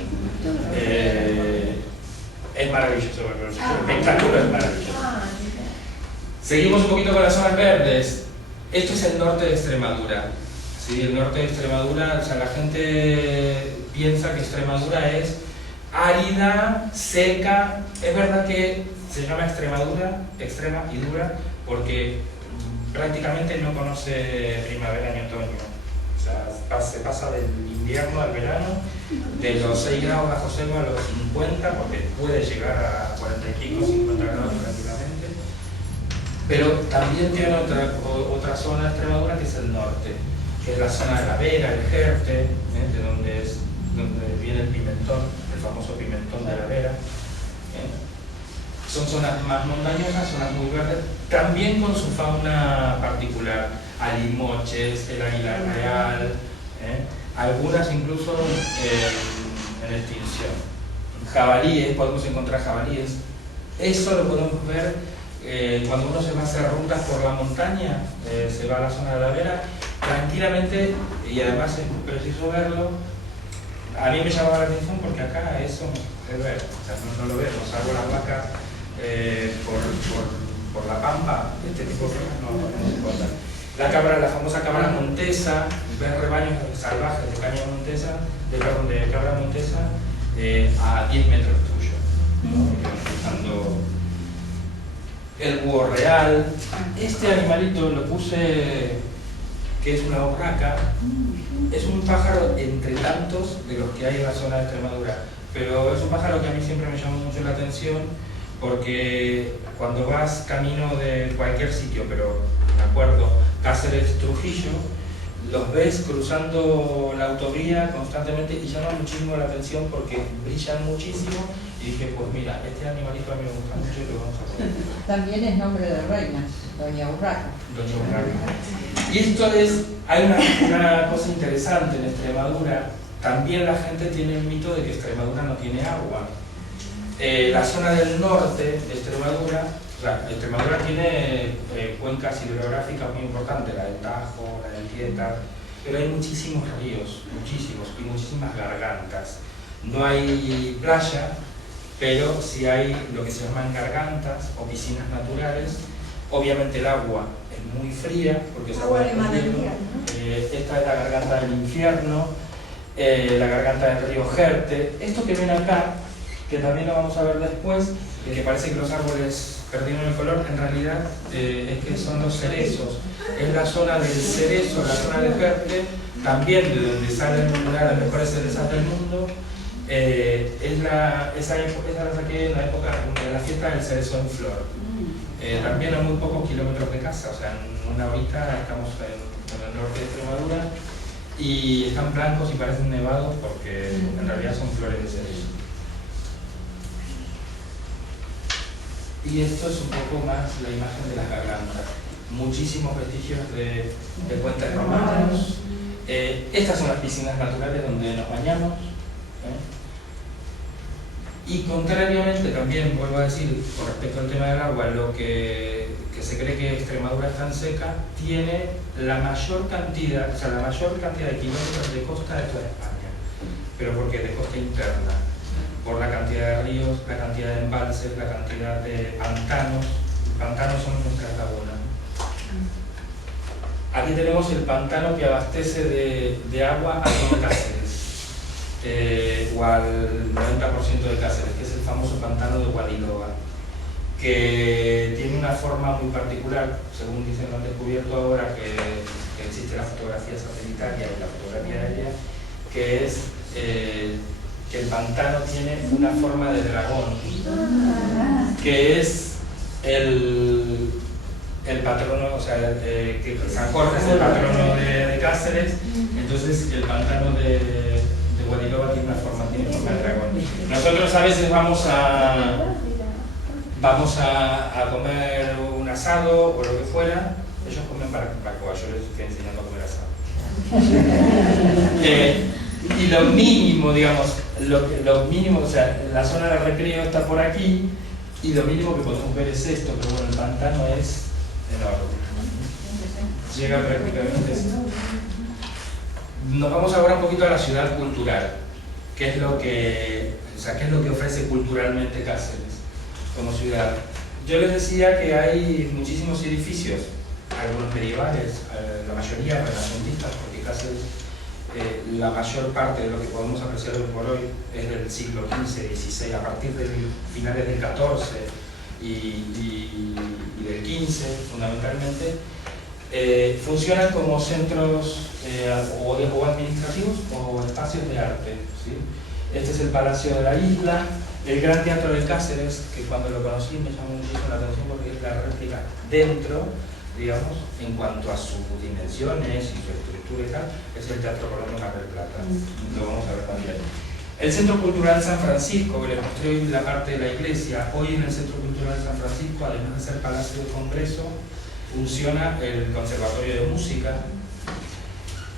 Es maravilloso, el espectáculo es maravilloso. Seguimos un poquito con las zonas verdes. Esto es el norte de Extremadura. ¿Sí? El norte de Extremadura, o sea, la gente piensa que Extremadura es árida, seca. Es verdad que se llama Extremadura, extrema y dura, porque prácticamente no conoce primavera ni otoño. O sea, se pasa del invierno al verano, de los 6 grados bajo cero a los 50, porque puede llegar a 40 y pico, 50 grados prácticamente. Pero también tiene otra zona de Extremadura que es el norte, que es la zona de la Vera, el Jerte, de donde viene el pimentón, el famoso pimentón de la Vera. Son zonas más montañosas, zonas muy verdes, también con su fauna particular, alimoches, el águila real, algunas incluso en extinción. Jabalíes, podemos encontrar jabalíes. Eso lo podemos ver cuando uno se va a hacer rutas por la montaña, se va a la zona de la Vera, tranquilamente, y además es preciso verlo. A mí me llamaba la atención porque acá eso es ver, o sea, no lo vemos, salvo las vacas por la pampa, este tipo de cosas no se encuentran. La famosa cabra montesa, ver rebaños salvajes de caña montesa, de cabra montesa a 10 metros tuyo, ¿no? El búho real, Este animalito lo puse, que es una urraca, es un pájaro entre tantos de los que hay en la zona de Extremadura, pero es un pájaro que a mí siempre me llamó mucho la atención porque cuando vas camino de cualquier sitio, pero me acuerdo, Cáceres, Trujillo, los ves cruzando la autovía constantemente y llaman muchísimo la atención porque brillan muchísimo y dije, pues mira, este animalito a mí me gusta mucho y lo vamos a poner. También es nombre de reina, Doña Urraca. Doña Urraca. Y esto es, hay una cosa interesante en Extremadura, también la gente tiene el mito de que Extremadura no tiene agua. La zona del norte de Extremadura, o sea, Extremadura tiene cuencas hidrográficas muy importantes, la del Tajo, la del Tietar, pero hay muchísimos ríos, muchísimos, y muchísimas gargantas. No hay playa, pero sí hay lo que se llaman gargantas o piscinas naturales. Obviamente el agua es muy fría, porque es agua de manantial, ¿no? Esta es la garganta del infierno, la garganta del río Jerte. Esto que ven acá, que también lo vamos a ver después, que parece que los árboles perdieron el color, en realidad es que son los cerezos. Es la zona del cerezo, la zona de Jerte, también de donde salen una de las mejores cerezas del mundo. Esa la saqué en la época de la fiesta del cerezo en flor. También a muy pocos kilómetros de casa, o sea, en una horita estamos en el norte de Extremadura y están blancos y parecen nevados porque en realidad son flores de cerezo. Y esto es un poco más la imagen de las gargantas. Muchísimos vestigios de puentes romanos. Estas son las piscinas naturales donde nos bañamos. Y contrariamente, también vuelvo a decir, con respecto al tema del agua, lo que se cree que Extremadura es tan seca, tiene la mayor cantidad de kilómetros de costa de toda España. Pero porque de costa interna, por la cantidad de ríos, la cantidad de embalses, la cantidad de pantanos. Pantanos son nuestras lagunas. Aquí tenemos el pantano que abastece de agua a todo Cáceres, o al 90% de Cáceres, que es el famoso pantano de Guadiloba, que tiene una forma muy particular, según dicen, lo han descubierto ahora que existe la fotografía satelital y la fotografía aérea, que es que el pantano tiene una forma de dragón, que es el patrono, o sea, que San Jorge es el patrono de Cáceres, entonces el pantano de Guadiloba tiene forma de dragón. Nosotros a veces vamos a comer un asado o lo que fuera, ellos comen barbacoa, yo les estoy enseñando a comer asado. Y lo mínimo, digamos, lo mínimo, o sea, la zona de recreo está por aquí y lo mínimo que podemos ver es esto, pero bueno, el pantano es enorme. Llega prácticamente esto. Nos vamos ahora un poquito a la ciudad cultural, qué es lo que ofrece culturalmente Cáceres como ciudad. Yo les decía que hay muchísimos edificios, algunos medievales, la mayoría renacentistas, porque Cáceres, la mayor parte de lo que podemos apreciar hoy por hoy es del siglo XV, XVI, a partir de finales del XIV y del XV fundamentalmente. Funcionan como centros o administrativos o espacios de arte, ¿sí? Este es el Palacio de la Isla, el Gran Teatro de Cáceres, que cuando lo conocí me llamó muchísimo la atención porque es la réplica dentro, digamos, en cuanto a sus dimensiones y su estructura y tal, es el Teatro Colón de Mar del Plata. Lo vamos a ver también. El Centro Cultural San Francisco, que les mostré hoy la parte de la iglesia, hoy en el Centro Cultural San Francisco, además de ser Palacio de Congreso, funciona el Conservatorio de Música,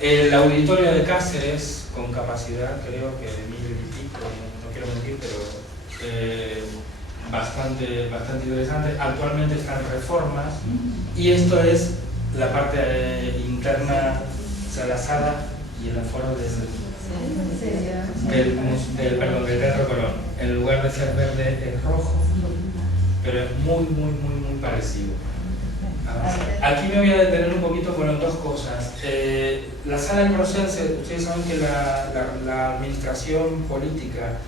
el Auditorio de Cáceres, con capacidad creo que de 1000 y pico, no quiero mentir, pero bastante interesante. Actualmente están en reformas y esto es la parte interna, o sea, la sala y el aforo del Teatro Colón. En lugar de ser verde es rojo, pero es muy parecido. Aquí me voy a detener un poquito con dos cosas. La sala del Procense, ustedes saben que la administración política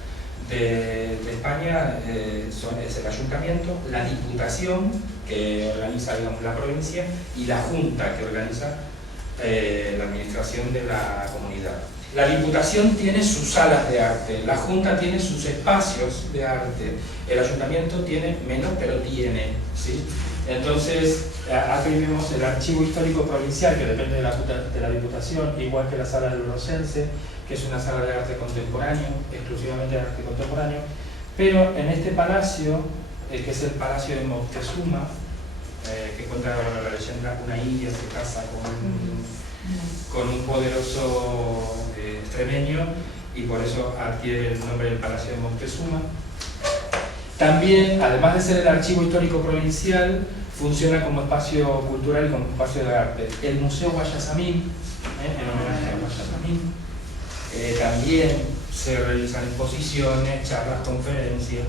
de España es el ayuntamiento, la diputación, que organiza, digamos, la provincia, y la junta, que organiza la administración de la comunidad. La diputación tiene sus salas de arte, la junta tiene sus espacios de arte, el ayuntamiento tiene menos, pero tiene, ¿sí? Entonces, aquí vemos el Archivo Histórico Provincial, que depende de la Diputación, igual que la Sala del Rosense, que es una sala de arte contemporáneo, exclusivamente de arte contemporáneo, pero en este palacio, que es el Palacio de Moctezuma, que cuenta la leyenda, una india se casa con un poderoso extremeño, y por eso adquiere el nombre del Palacio de Moctezuma. También, además de ser el Archivo Histórico Provincial, funciona como espacio cultural y como espacio de arte. El Museo Guayasamín, en homenaje a Guayasamín, también se realizan exposiciones, charlas, conferencias.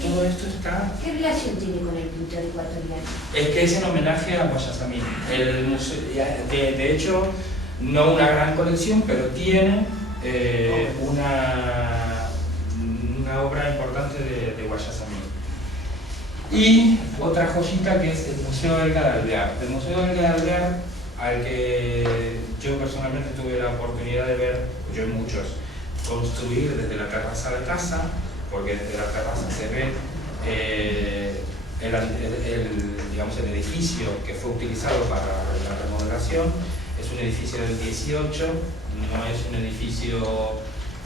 Todo esto está... ¿Qué relación tiene con el pintor ecuatoriano? Es que es en homenaje a Guayasamín. El museo, de hecho, no una gran colección, pero tiene una obra importante de Guayasamín. Y otra joyita que es el Museo Elga de Alvear. El Museo Elga de Alvear, al que yo personalmente tuve la oportunidad de ver, yo y muchos, construir desde la terraza de casa, porque desde la terraza se ve digamos, el edificio que fue utilizado para la remodelación. Es un edificio del 18, no es un edificio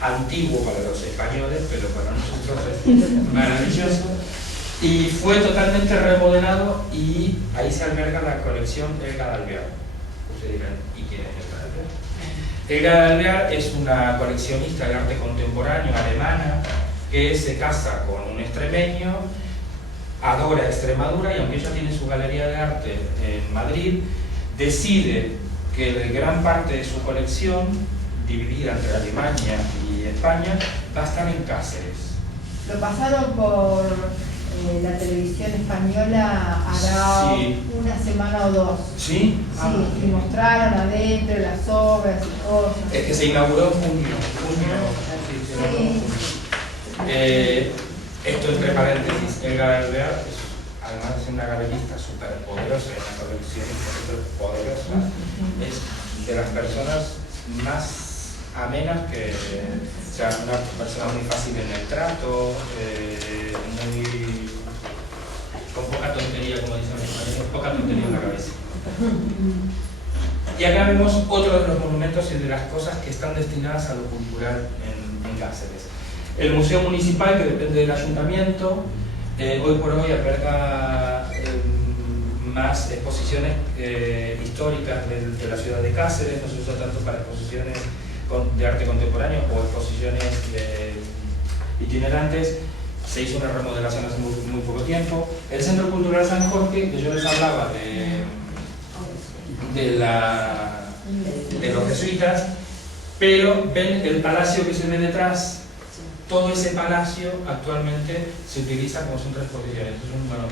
antiguo para los españoles, pero para nosotros es maravilloso. Y fue totalmente remodelado, y ahí se alberga la colección Elga de Alvear. Ustedes dirán, ¿y quién es Elga de Alvear? Elga de Alvear es una coleccionista de arte contemporáneo alemana que se casa con un extremeño, adora Extremadura, y aunque ella tiene su galería de arte en Madrid, decide que gran parte de su colección, dividida entre Alemania y España, va a estar en Cáceres. Lo pasaron por la televisión española hará una semana o dos. ¿Sí? Sí, y mostraron adentro las obras y cosas. Es que se inauguró en junio. Esto entre paréntesis, Elga de Alvear, además de ser una galerista súper poderosa, una coleccionista súper poderosa, es de las personas más amenas que, o sea, una persona muy fácil en el trato, con poca tontería, como dicen los españoles, poca tontería en la cabeza. Y acá vemos otro de los monumentos y de las cosas que están destinadas a lo cultural en Cáceres. El Museo Municipal, que depende del Ayuntamiento, hoy por hoy alberga más exposiciones históricas de la ciudad de Cáceres. No se usa tanto para exposiciones de arte contemporáneo o exposiciones itinerantes. Se hizo una remodelación hace muy poco tiempo. El Centro Cultural San Jorge, que yo les hablaba de los jesuitas, pero ven el palacio que se ve detrás. Todo ese palacio actualmente se utiliza como centro de exposiciones. Bueno,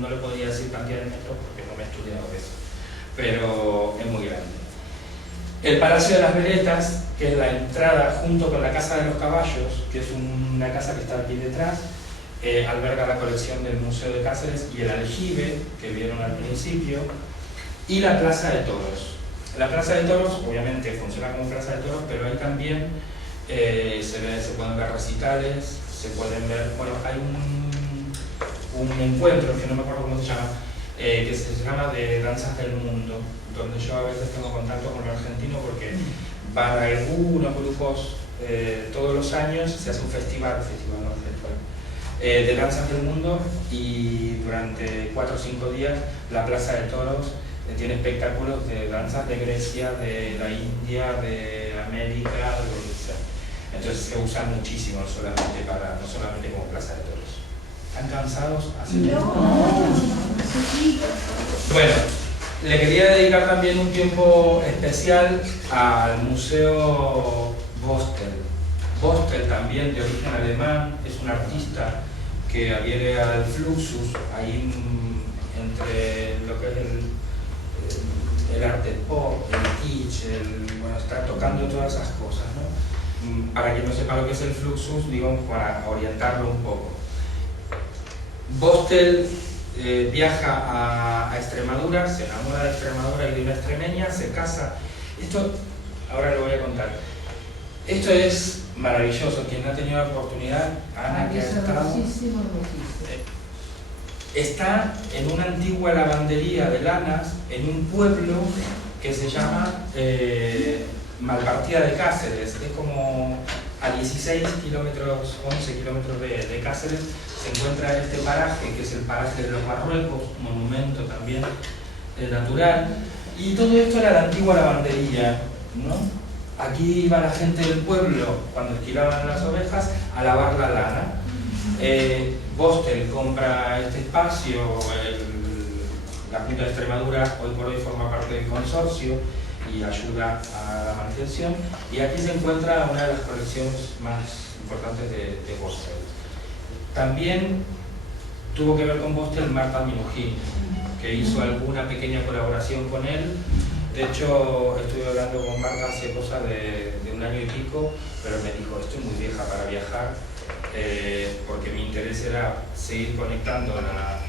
no le podría decir cantidad de metros porque no me he estudiado eso, pero es muy grande. El Palacio de las Veletas, que es la entrada junto con la Casa de los Caballos, que es una casa que está aquí detrás, alberga la colección del Museo de Cáceres y el aljibe que vieron al principio, y la Plaza de Toros. La Plaza de Toros obviamente funciona como Plaza de Toros, pero ahí también se pueden ver recitales, se pueden ver, bueno, hay un encuentro que no me acuerdo cómo se llama, que se llama de Danzas del Mundo, donde yo a veces tengo contacto con los argentinos porque para algunos grupos todos los años se hace un festival de danzas del mundo, y durante 4 o 5 días la Plaza de Toros tiene espectáculos de danzas de Grecia, de la India, de América, de donde sea. Entonces se usa muchísimo, no solamente como Plaza de Toros. ¿Están cansados? Bueno, le quería dedicar también un tiempo especial al Museo Bostel. Bostel, también de origen alemán, es un artista que adhiere al Fluxus, ahí entre lo que es el arte pop, el kitsch, bueno, está tocando todas esas cosas, ¿no? para quien no sepa lo que es el Fluxus, digamos, para orientarlo un poco. Bostel viaja a Extremadura, se enamora de Extremadura y de una extremeña, se casa. Esto, ahora lo voy a contar. Esto es maravilloso. Quien no ha tenido la oportunidad, Ana, que ha estado, está en una antigua lavandería de lanas en un pueblo que se llama Malpartida de Cáceres. Es como a 16 kilómetros, 11 kilómetros de Cáceres. Se encuentra este paraje, que es el paraje de los Marruecos, monumento también natural. Y todo esto era la antigua lavandería, ¿no? Aquí iba la gente del pueblo, cuando alquilaban las ovejas, a lavar la lana. Bostel compra este espacio, la Junta de Extremadura hoy por hoy forma parte del consorcio y ayuda a la manutención. Y aquí se encuentra una de las colecciones más importantes de Bostel. También tuvo que ver con Bostel Marta Minujín, que hizo alguna pequeña colaboración con él. De hecho, estuve hablando con Marta hace cosa de un año y pico, pero me dijo, estoy muy vieja para viajar, porque mi interés era seguir conectando la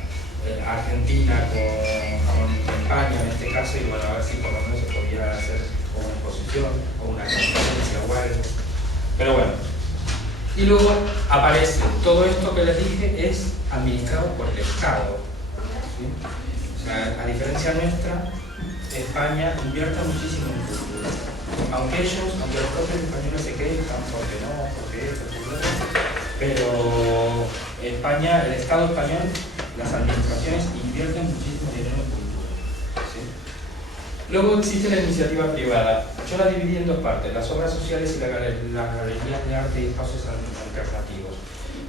Argentina con España en este caso, y bueno, a ver si por lo menos se podía hacer una exposición o una conferencia o algo. Pero bueno. Y luego aparece, todo esto que les dije es administrado por el Estado, ¿sí? O sea, a diferencia nuestra, España invierte muchísimo en cultura. Aunque los propios españoles se quejan porque no, porque esto, porque otro, pero España, el Estado español, las administraciones invierten muchísimo dinero en cultura, ¿sí? Luego existe la iniciativa privada. Yo la dividí en dos partes, las obras sociales y las galerías de arte y espacios alternativos.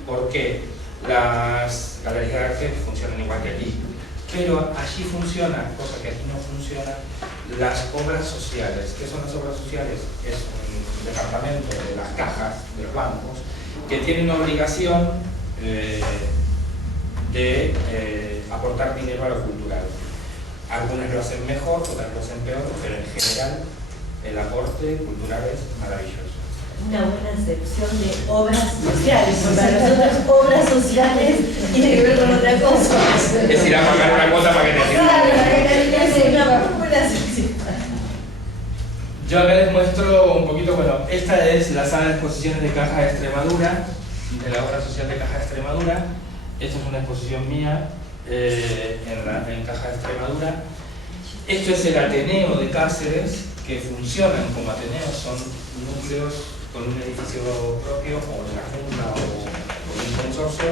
¿Por qué? Las galerías de arte funcionan igual que aquí, pero allí funcionan, cosa que aquí no funciona, las obras sociales. ¿Qué son las obras sociales? Es un departamento de las cajas, de los bancos, que tienen obligación de aportar dinero a lo cultural. Algunas lo hacen mejor, otras lo hacen peor, pero en general el aporte cultural es maravilloso. Una buena excepción de obras sociales, porque para nosotros obras sociales tiene que ver con otra cosa. Es ir a pagar una cuota para que te es una muy buena excepción. Yo acá les muestro un poquito, bueno, esta es la sala de exposiciones de Caja de Extremadura, de la obra social de Caja de Extremadura. Esta es una exposición mía en Caja de Extremadura. Esto es el Ateneo de Cáceres, que funcionan como Ateneos, son núcleos con un edificio propio o una junta o un consorcio,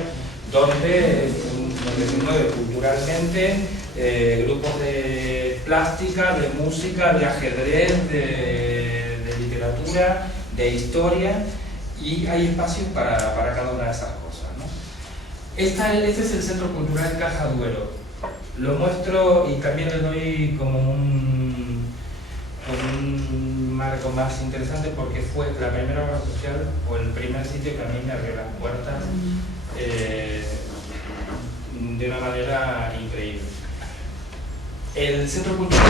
donde se mueve culturalmente grupos de plástica, de música, de ajedrez, de literatura, de historia, y hay espacios para cada una de esas cosas, ¿no? Este es el Centro Cultural Caja Duero. Lo muestro y también le doy como un marco más interesante porque fue la primera obra social o el primer sitio que a mí me abrió las puertas de una manera increíble. El Centro Cultural,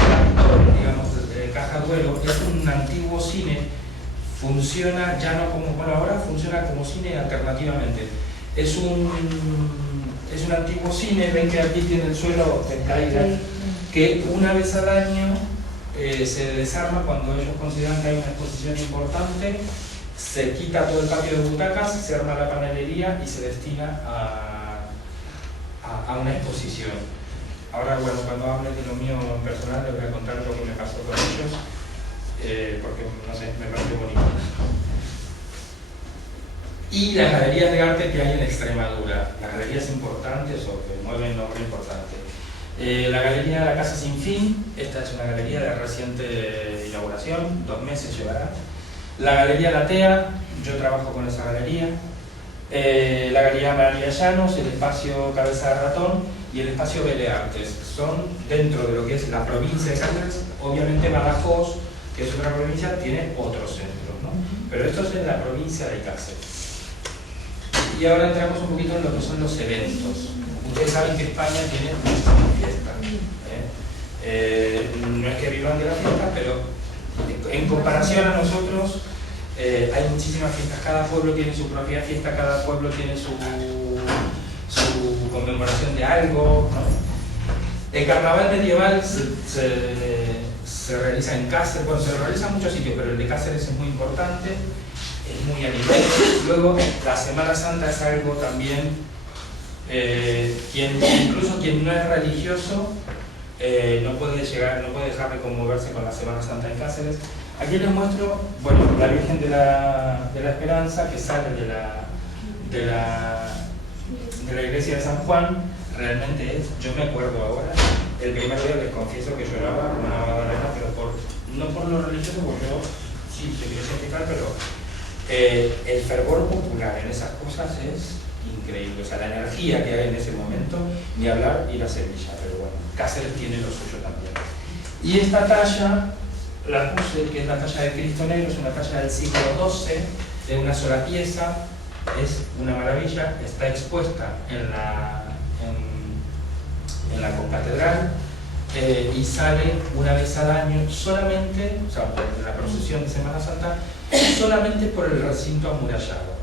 digamos, Caja Duero, es un antiguo cine, funciona ya no como, bueno, ahora funciona como cine alternativamente. Es un antiguo cine, ven que aquí tiene el suelo en caída, que una vez al año se desarma cuando ellos consideran que hay una exposición importante, se quita todo el patio de butacas, se arma la panelería y se destina a una exposición. Ahora, bueno, cuando hable de lo mío personal les voy a contar lo que me pasó con ellos, porque, no sé, me parece bonito. Y las galerías de arte que hay en Extremadura, las galerías importantes o que mueven nombre importante. La Galería de la Casa Sin Fin, esta es una galería de reciente inauguración, 2 meses llevará. La Galería Latea, yo trabajo con esa galería. La Galería María Llanos, el espacio Cabeza de Ratón y el espacio Belle Artes. Son dentro de lo que es la provincia de Cáceres. Obviamente Badajoz, que es otra provincia, tiene otros centros, ¿no? Pero esto es en la provincia de Cáceres. Y ahora entramos un poquito en lo que son los eventos. Ustedes saben que España tiene muchísimas fiestas. No es que vivan de la fiesta, pero en comparación a nosotros, hay muchísimas fiestas, cada pueblo tiene su propia fiesta, cada pueblo tiene su conmemoración de algo, ¿no? El carnaval medieval se realiza en Cáceres, bueno, se realiza en muchos sitios, pero el de Cáceres es muy importante, es muy a nivel. Luego, la Semana Santa es algo también, incluso quien no es religioso no puede dejar de conmoverse con la Semana Santa en Cáceres. Aquí les muestro, bueno, la Virgen de la Esperanza, que sale de la iglesia de San Juan. Realmente yo me acuerdo ahora, el primer día les confieso que lloraba como una magdalena, pero no por lo religioso, porque yo sí se quiero explicar, pero el fervor popular en esas cosas es increíble. O sea, la energía que hay en ese momento, ni hablar ir a Sevilla, pero bueno, Cáceres tiene lo suyo también. Y esta talla, la puse, que es la talla de Cristo Negro, es una talla del siglo XII, de una sola pieza, es una maravilla, está expuesta en la concatedral y sale una vez al año solamente, o sea, por la procesión de Semana Santa, solamente por el recinto amurallado.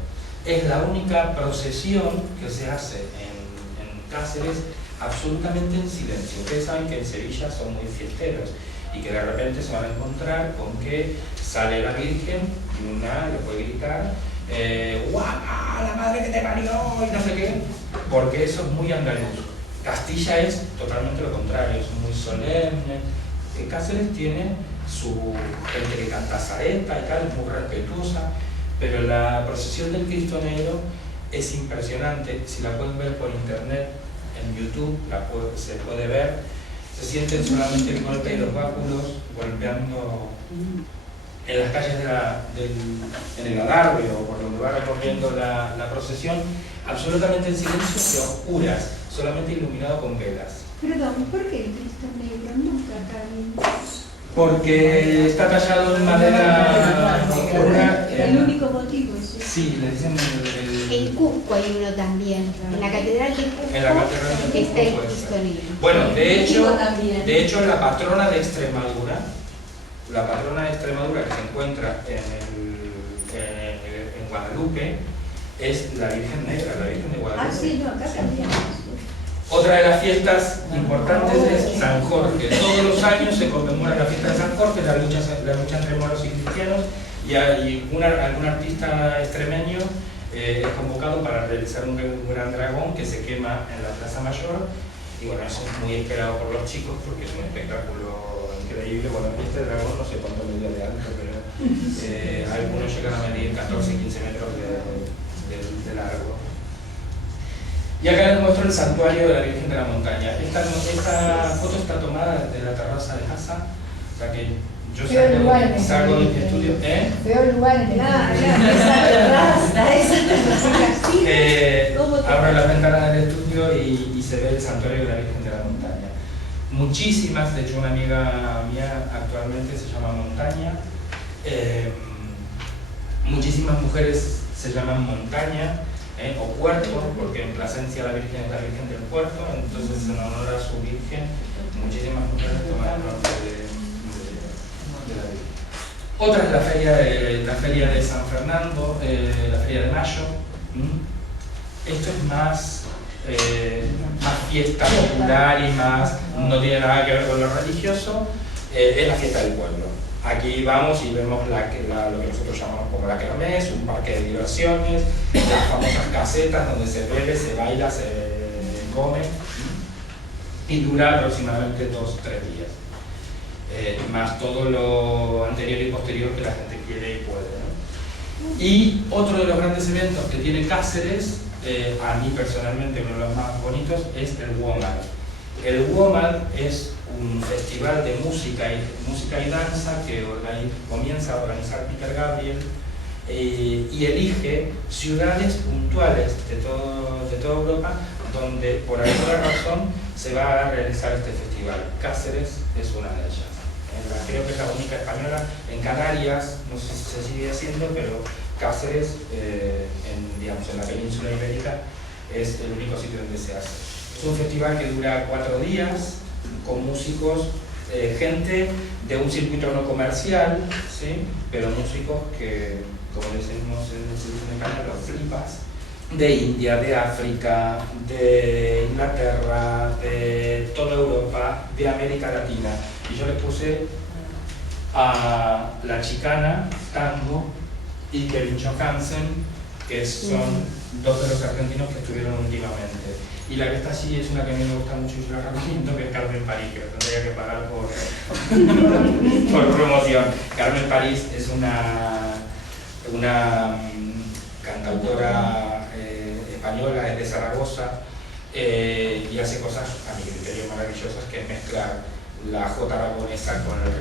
Es la única procesión que se hace en Cáceres absolutamente en silencio. Ustedes saben que en Sevilla son muy fiesteros y que de repente se van a encontrar con que sale la Virgen y una le puede gritar ¡guapa, la madre que te parió! Y no sé qué, porque eso es muy andaluz. Castilla es totalmente lo contrario, es muy solemne. Cáceres tiene su gente que canta saeta y tal, es muy respetuosa, pero la procesión del Cristo Negro es impresionante. Si la pueden ver por internet, en YouTube, se puede ver. Se sienten solamente el golpe de los báculos golpeando en las calles en el adarve o por donde va recorriendo la procesión, absolutamente en silencio y a oscuras, solamente iluminado con velas. Perdón, ¿por qué el Cristo Negro nunca cae? Porque está tallado en madera oscura. El único motivo es ese. Sí, le dicen En Cusco hay uno también. En la catedral de Cusco en la catedral de Cusco está el puede Cristo ser. Negro. Bueno, también. de hecho la patrona de Extremadura, que se encuentra en Guadalupe, es la Virgen Negra, la Virgen de Guadalupe. Ah, sí, no, acá también. Otra de las fiestas importantes es San Jorge. Todos los años se conmemora la fiesta de San Jorge, la lucha entre moros y cristianos, y algún artista extremeño es convocado para realizar un gran dragón que se quema en la Plaza Mayor. Y bueno, eso es muy esperado por los chicos porque es un espectáculo increíble. Bueno, este dragón no sé cuánto medía de alto, pero algunos llegan a medir 14 y 15 metros de largo. Y acá les muestro el santuario de la Virgen de la Montaña. Esta foto está tomada desde la terraza de casa, o sea que yo salgo de mi estudio. Peor lugar en el esa terraza, abro las ventanas del estudio y se ve el santuario de la Virgen de la Montaña. Muchísimas, de hecho una amiga mía actualmente se llama Montaña, muchísimas mujeres se llaman Montaña, o Puerto, porque en Plasencia la Virgen es la Virgen del Puerto, entonces en honor a su Virgen, muchísimas mujeres toman el nombre de la Virgen. Otra es la feria de San Fernando, la Feria de Mayo. Esto es más fiesta popular y más, no tiene nada que ver con lo religioso, es la fiesta del pueblo. Aquí vamos y vemos lo que nosotros llamamos como la kermés, un parque de diversiones, las famosas casetas donde se bebe, se baila, se come, y dura aproximadamente 2-3 días. Más todo lo anterior y posterior que la gente quiere y puede, ¿no? Y otro de los grandes eventos que tiene Cáceres, a mí personalmente uno de los más bonitos, es el WOMAD. El WOMAD es un festival de música y danza que comienza a organizar Peter Gabriel y elige ciudades puntuales de toda Europa donde por alguna razón se va a realizar este festival. Cáceres es una de ellas. Creo que es la única española. En Canarias, no sé si se sigue haciendo, pero Cáceres, en la península ibérica, es el único sitio donde se hace. Es un festival que dura 4 días, con músicos, gente de un circuito no comercial, ¿sí? Pero músicos que como decimos en España, los flipas, de India, de África, de Inglaterra, de toda Europa, de América Latina. Y yo le puse a La Chicana, tango, y Kevin Johansen, que son dos de los argentinos que estuvieron últimamente. Y la que está allí es una que a mí me gusta mucho y yo la recomiendo, que es Carmen París, que tendría que pagar por promoción. Carmen París es una cantautora española, es de Zaragoza, y hace cosas a mi criterio maravillosas, que es mezclar la jota aragonesa con el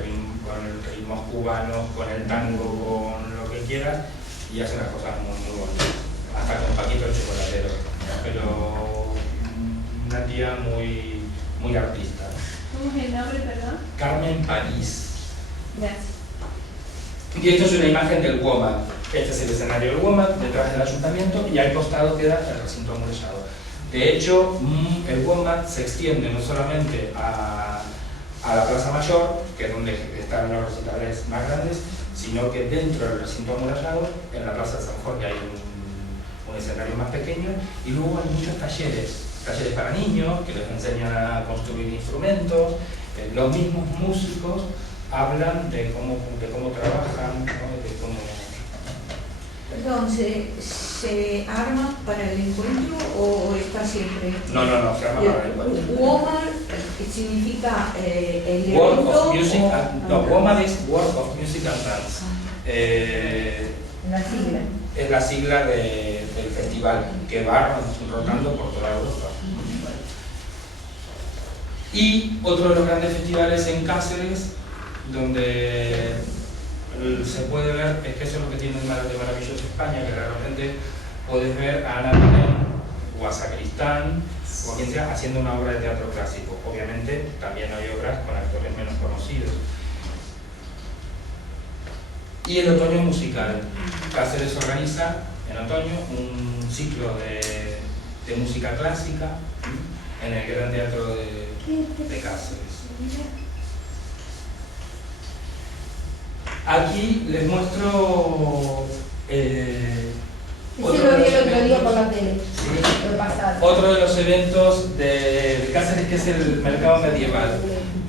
ritmo cubano, con el tango, con lo que quieras, y hace unas cosas muy, muy bonitas. Hasta con Paquito el Chocolatero, ¿no? Pero una tía muy, muy artista. ¿Cómo es el nombre, perdón? Carmen París. Gracias. Y esto es una imagen del WOMAD. Este es el escenario del WOMAD, detrás del ayuntamiento, y al costado queda el recinto amurallado. De hecho, el WOMAD se extiende no solamente a la Plaza Mayor, que es donde están los recitales más grandes, sino que dentro del recinto amurallado, en la Plaza de San Jorge, hay un escenario más pequeño, y luego hay muchos talleres para niños que les enseñan a construir instrumentos. Los mismos músicos hablan de cómo trabajan, ¿no? De cómo... Perdón, ¿se arma para el encuentro o está siempre? No, se arma para el encuentro. WOMAD significa el World evento. of Music no, WOMAD es World of Music and Dance. La sigla. Es la sigla del festival que va rotando por toda Europa. Y otro de los grandes festivales en Cáceres, donde se puede ver, es que eso es lo que tiene de maravilloso España, que de repente puedes ver a Ana Belén o a Sacristán o a quien sea haciendo una obra de teatro clásico. Obviamente también hay obras con actores menos conocidos. Y el otoño musical. Cáceres organiza en otoño un ciclo de música clásica en el Gran Teatro de Cáceres. Aquí les muestro Ese lo vi el otro día por la tele. Sí. Lo pasado. Otro de los eventos de Cáceres, que es el mercado medieval.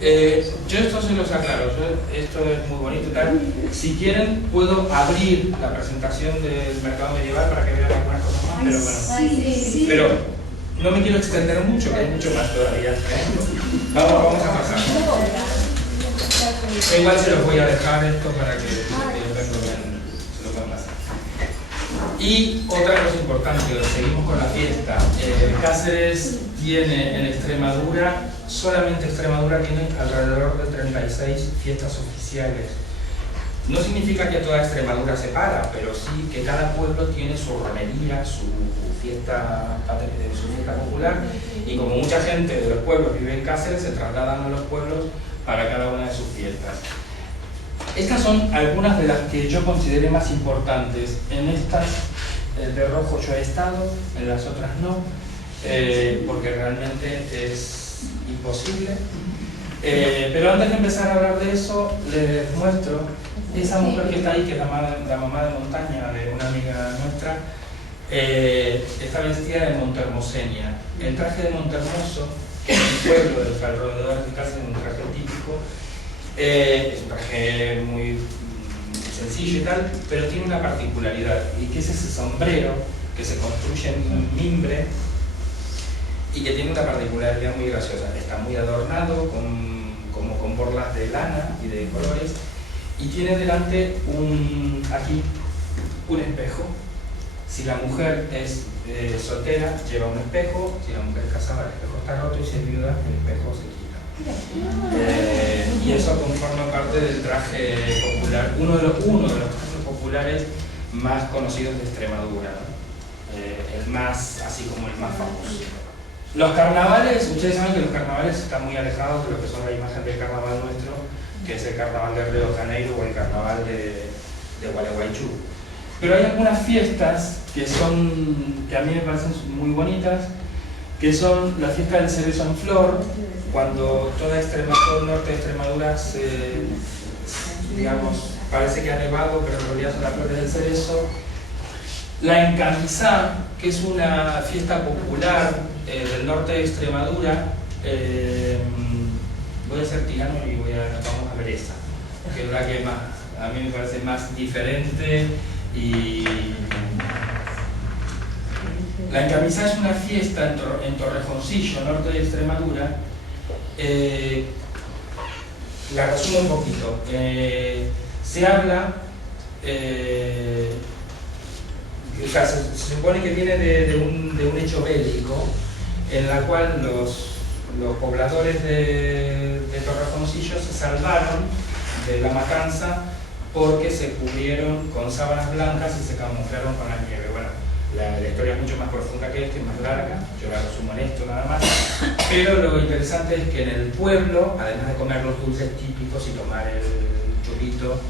Yo esto se los aclaro, esto es muy bonito y tal. Si quieren, puedo abrir la presentación del mercado medieval para que vean algunas cosas más, pero bueno. Pero no me quiero extender mucho, que hay mucho más todavía. Vamos a pasar. Igual se los voy a dejar esto para que se lo puedan pasar. Y otra cosa importante, seguimos con la fiesta. Cáceres tiene en Extremadura, solamente Extremadura tiene alrededor de 36 fiestas oficiales. No significa que toda Extremadura se para, pero sí que cada pueblo tiene su romería, su fiesta popular, y como mucha gente de los pueblos vive en Cáceres, se trasladan a los pueblos para cada una de sus fiestas. Estas son algunas de las que yo consideré más importantes. En estas de rojo yo he estado, en las otras no, porque realmente es imposible. Pero antes de empezar a hablar de eso, les muestro esa mujer que está ahí, que es la mamá de montaña de una amiga nuestra. Está vestida de montermoseña. El traje de Montermoso, que es un pueblo de los alrededores de Cáceres, un traje típico. Es un traje muy sencillo y tal, pero tiene una particularidad, y que es ese sombrero que se construye en mimbre y que tiene una particularidad muy graciosa. Está muy adornado como con borlas de lana y de colores, y tiene delante aquí un espejo. Si la mujer es soltera, lleva un espejo; si la mujer es casada, el espejo está roto, y si es viuda, el espejo se quita. Y eso conforma parte del traje popular, uno de los trajes populares más conocidos de Extremadura, ¿no? El más, así como el más famoso. Los carnavales, ustedes saben que los carnavales están muy alejados de lo que son la imagen del carnaval nuestro, que es el carnaval de Río de Janeiro o el carnaval de Gualeguaychú. Pero hay algunas fiestas que a mí me parecen muy bonitas, que son la fiesta del cerezo en flor, cuando todo el norte de Extremadura se parece que ha nevado, pero en realidad son las flores del cerezo. La Encamisá, que es una fiesta popular del norte de Extremadura. Voy a ser tirano y vamos a ver esa, que es la que más, a mí me parece más diferente. Y la Encamisá es una fiesta en Torrejoncillo, norte de Extremadura. La resumo un poquito. Se habla, o sea, se supone que viene de un hecho bélico en la cual los pobladores de Torrejoncillo se salvaron de la matanza porque se cubrieron con sábanas blancas y se camuflaron con la nieve. Bueno, la historia es mucho más profunda que esto, es más larga, yo la resumo en esto nada más, pero lo interesante es que en el pueblo, además de comer los dulces típicos y tomar el chupito,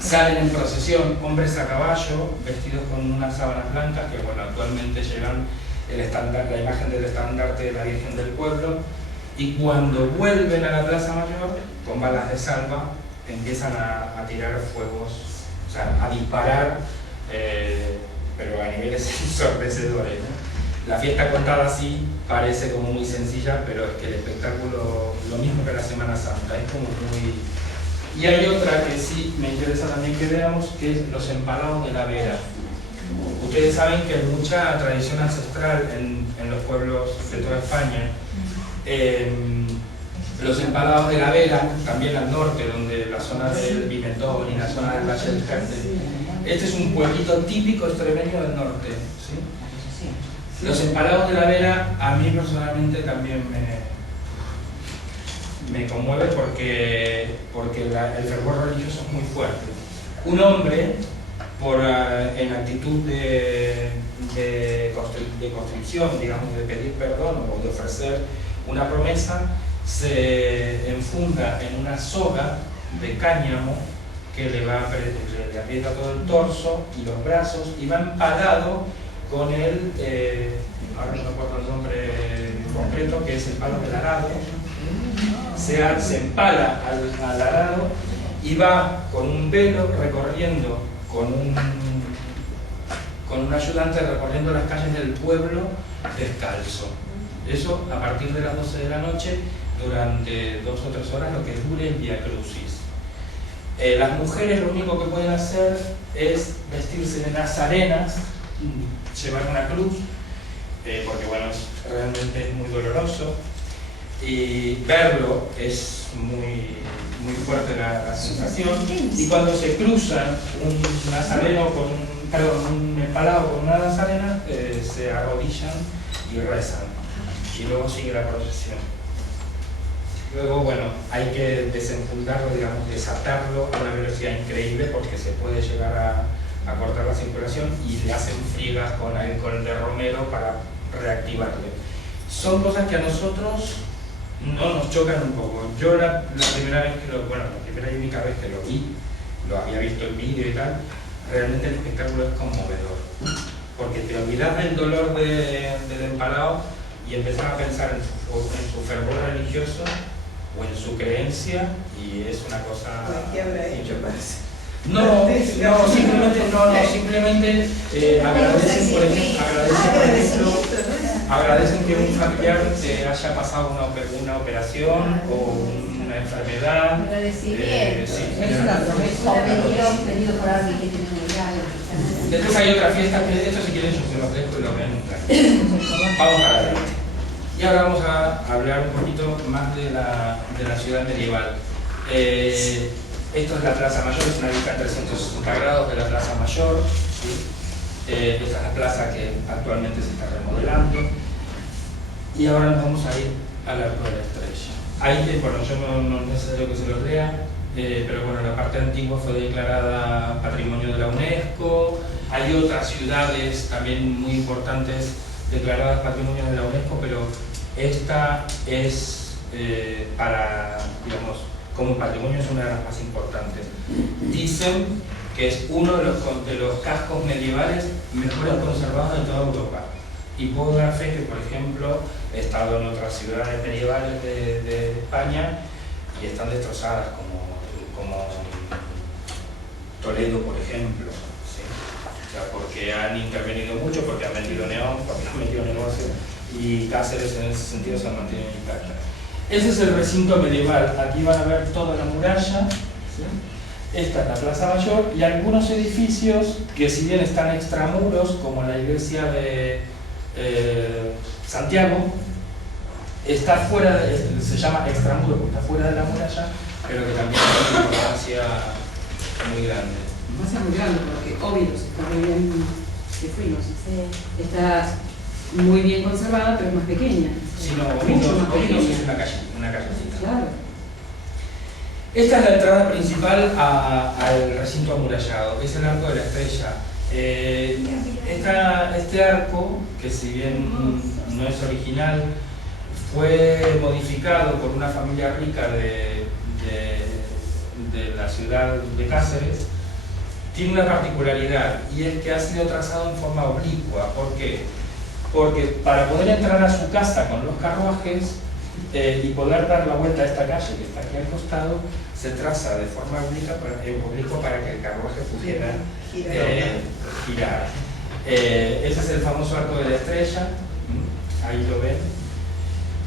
salen en procesión hombres a caballo vestidos con unas sábanas blancas que, bueno, actualmente llevan la imagen del estandarte de la Virgen del Pueblo, y cuando vuelven a la Plaza Mayor con balas de salva empiezan a tirar fuegos, o sea, a disparar, pero a niveles ensordecedores, ¿no? La fiesta contada así parece como muy sencilla, pero es que el espectáculo, lo mismo que la Semana Santa, es como muy... Y hay otra que sí me interesa también que veamos, que es los empalados de la Vera. Ustedes saben que hay mucha tradición ancestral en los pueblos de toda España. Los empalados de la Vera, también al norte, donde la zona del Pimentón y la zona del Valle del Jerte. Este es un pueblito típico extremeño del norte, ¿sí? Los empalados de la Vera a mí personalmente también me conmueve porque el fervor religioso es muy fuerte. Un hombre, en actitud de constricción, digamos, de pedir perdón o de ofrecer una promesa, se enfunda en una soga de cáñamo que le aprieta todo el torso y los brazos, y va empalado con el, ahora no me acuerdo el nombre concreto, que es el palo del arado. Se empala al arado y va con un velo recorriendo, con un ayudante recorriendo las calles del pueblo descalzo. Eso a partir de las 12 de la noche, durante 2 o 3 horas, lo que dure el Vía Crucis. Las mujeres lo único que pueden hacer es vestirse de nazarenas, llevar una cruz, porque bueno, realmente es muy doloroso, y verlo es muy fuerte la sensación. Y cuando se cruzan un nazareno un empalado con una nazarena, se arrodillan y rezan, y luego sigue la procesión. Luego, bueno, hay que desenfundarlo, digamos, desatarlo a una velocidad increíble porque se puede llegar a cortar la circulación, y le hacen friegas con alcohol de romero para reactivarle. Son cosas que a nosotros no nos chocan un poco. Yo la primera vez que la primera y única vez que lo vi, lo había visto en vídeo y tal, realmente el espectáculo es conmovedor, porque te olvidas del dolor del empalado y empezás a pensar en su fervor religioso o en su creencia, y es una cosa... ¿Qué habrá hecho, parece? No, simplemente agradecen, por ejemplo, agradecen que un familiar haya pasado una operación o una enfermedad. Agradecimiento. Es una promesa. Pedido por alguien que tiene un regalo. Después hay otra fiesta, que esto si quieren yo se los dejo y lo ven. Vamos para adelante. Y ahora vamos a hablar un poquito más de la ciudad medieval. Esto es la Plaza Mayor, es una vista 360 grados de la Plaza Mayor, ¿sí? Esta es la plaza que actualmente se está remodelando. Y ahora nos vamos a ir al Arco de la Estrella. Ahí, bueno, yo no es necesario que se los lea, pero bueno, la parte antigua fue declarada Patrimonio de la UNESCO. Hay otras ciudades también muy importantes declaradas Patrimonio de la UNESCO, pero esta es como patrimonio es una de las más importantes. Dicen que es uno de los cascos medievales mejores conservados de toda Europa. Y puedo dar fe que, por ejemplo, he estado en otras ciudades medievales de España y están destrozadas, como como Toledo, por ejemplo, ¿sí? O sea, porque han intervenido mucho, porque han metido neón, porque han metido negocio, y Cáceres en ese sentido se ha mantenido intacta. Ese es el recinto medieval. Aquí van a ver toda la muralla, ¿sí? Esta es la Plaza Mayor y algunos edificios que, si bien están extramuros, como la iglesia de Santiago, está fuera, se llama extramuro porque está fuera de la muralla, pero que también tiene una importancia muy grande. Va a ser muy grande porque Óbidos está muy bien, que fuimos, está muy bien conservada, pero es más pequeña. Sí, no, mucho más Óbidos pequeña. es una callecita. Claro. Esta es la entrada principal al recinto amurallado, es el Arco de la Estrella. Este arco, que si bien no es original, fue modificado por una familia rica de la ciudad de Cáceres. Tiene una particularidad, y es que ha sido trazado en forma oblicua. ¿Por qué? Porque para poder entrar a su casa con los carruajes y poder dar la vuelta a esta calle que está aquí al costado, se traza de forma oblicua para que el carruaje pudiera girar. Ese es el famoso Arco de la Estrella, ahí lo ven,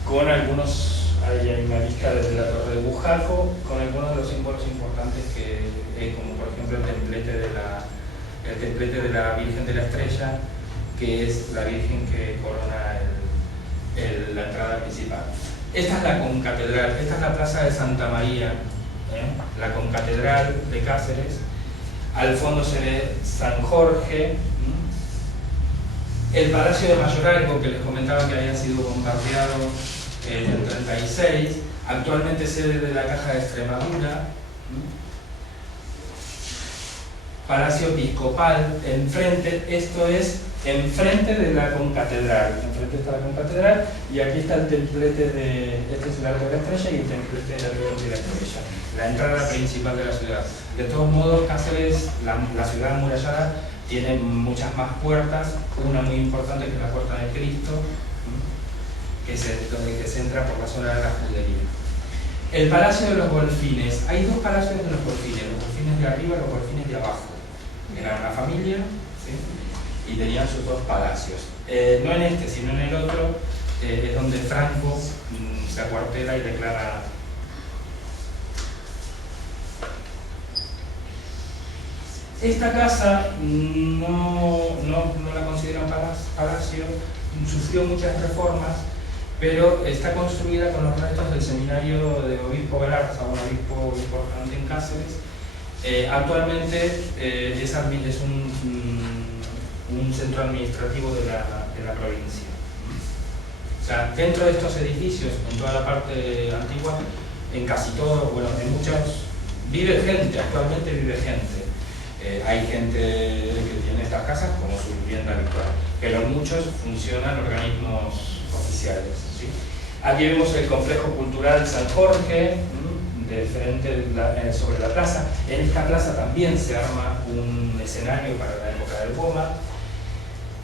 con algunos, ahí hay una vista desde la Torre de Bujalco, con algunos de los símbolos importantes como por ejemplo el templete de la Virgen de la Estrella, que es la Virgen que corona la entrada principal. Esta es la concatedral, esta es la Plaza de Santa María, la concatedral de Cáceres. Al fondo se ve San Jorge, el Palacio de Mayorazgo, que les comentaba que había sido bombardeado en el 36, actualmente sede de la Caja de Extremadura. Palacio Episcopal, enfrente, esto es enfrente de la concatedral, enfrente está la concatedral, y aquí está el templete este es el Arco de la Estrella y el templete de la Virgen de la Estrella, la entrada principal de la ciudad. De todos modos, Cáceres, la ciudad amurallada, tiene muchas más puertas, una muy importante que es la Puerta de Cristo, que se entra por la zona de la judería. El Palacio de los Golfines, hay dos palacios de los Golfines de arriba y los Golfines de abajo. Era una familia, ¿sí? Y tenían sus dos palacios. No en este, sino en el otro, es donde Franco se acuartela y declara. Esta casa no la consideran palacio, sufrió muchas reformas, pero está construida con los restos del seminario de obispo Galarza, un obispo importante en Cáceres. Actualmente es un centro administrativo de la provincia. O sea, dentro de estos edificios, en toda la parte antigua, en casi todo, bueno, en muchos, vive gente, actualmente vive gente. Hay gente que tiene estas casas como su vivienda habitual, pero en muchos funcionan organismos oficiales, ¿sí? Aquí vemos el complejo cultural San Jorge, de frente sobre la plaza. En esta plaza también se arma un escenario para la época del Boma.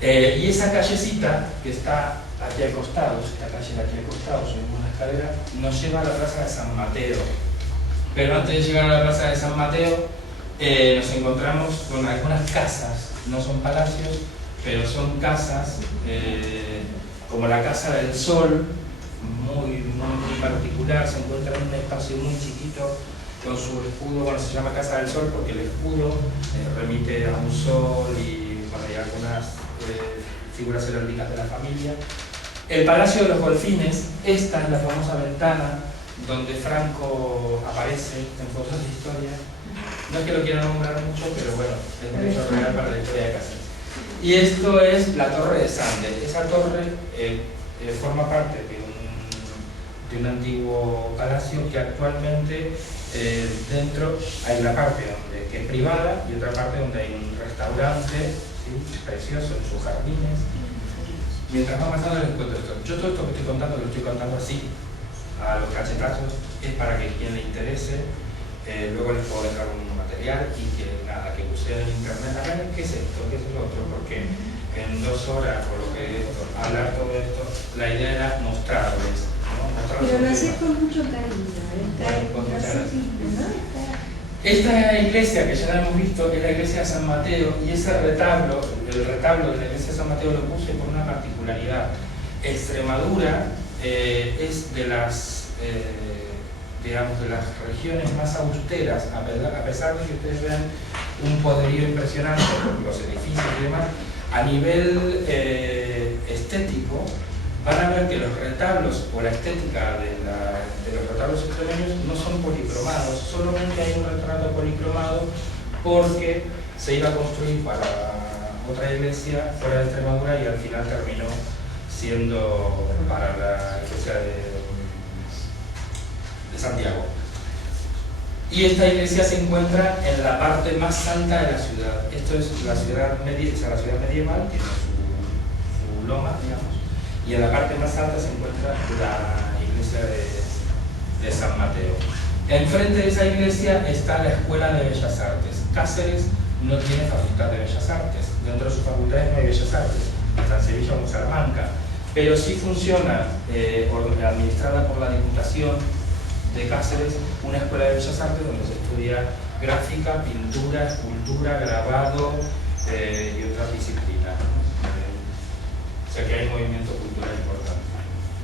Y esa callecita que está aquí al costado, esta calle de aquí al costado, subimos una escalera, nos lleva a la plaza de San Mateo. Pero antes de llegar a la plaza de San Mateo, nos encontramos con algunas casas, no son palacios, pero son casas, como la Casa del Sol, muy particular, se encuentra en un espacio muy chiquito con su escudo. Bueno, se llama Casa del Sol porque el escudo remite a un sol y bueno, hay algunas figuras heráldicas de la familia. El Palacio de los Golfines, esta es la famosa ventana donde Franco aparece en fotos de historia. No es que lo quiera nombrar mucho, pero bueno, es un hecho real para la historia de Cáceres. Y esto es la Torre de Sande. Esa torre forma parte de un antiguo palacio que actualmente dentro hay una parte que es privada y otra parte donde hay un restaurante, ¿sí? Precioso en sus jardines. Mientras va pasando les cuento esto. Yo todo esto que estoy contando lo estoy contando así, a los cachetazos, es para que quien le interese, luego les puedo dejar un material y que nada, que busquen en internet, a ver qué es esto, qué es lo otro, porque en 2 horas, por lo que hablar todo esto, la idea era mostrarles. Pero lo haces con mucho cariño, está con mucha gracia. simple, ¿no? Esta iglesia que ya la hemos visto es la iglesia de San Mateo, y ese retablo, el retablo de la iglesia de San Mateo lo puse por una particularidad. Extremadura es de las, digamos, de las regiones más austeras, a pesar de que ustedes vean un poderío impresionante por los edificios y demás, a nivel estético, van a ver que los retablos o la estética de los retablos extremeños no son policromados, solamente hay un retrato policromado porque se iba a construir para otra iglesia fuera de Extremadura y al final terminó siendo para la iglesia de Santiago. Y esta iglesia se encuentra en la parte más santa de la ciudad. Esto es la ciudad medieval, tiene su loma, digamos. Y en la parte más alta se encuentra la iglesia de San Mateo. Enfrente de esa iglesia está la Escuela de Bellas Artes. Cáceres no tiene facultad de Bellas Artes. Dentro de sus facultades no hay Bellas Artes, hasta en Sevilla o en Salamanca. Pero sí funciona, administrada por la Diputación de Cáceres, una Escuela de Bellas Artes donde se estudia gráfica, pintura, escultura, grabado y otras disciplinas. O sea que hay movimiento cultural importante.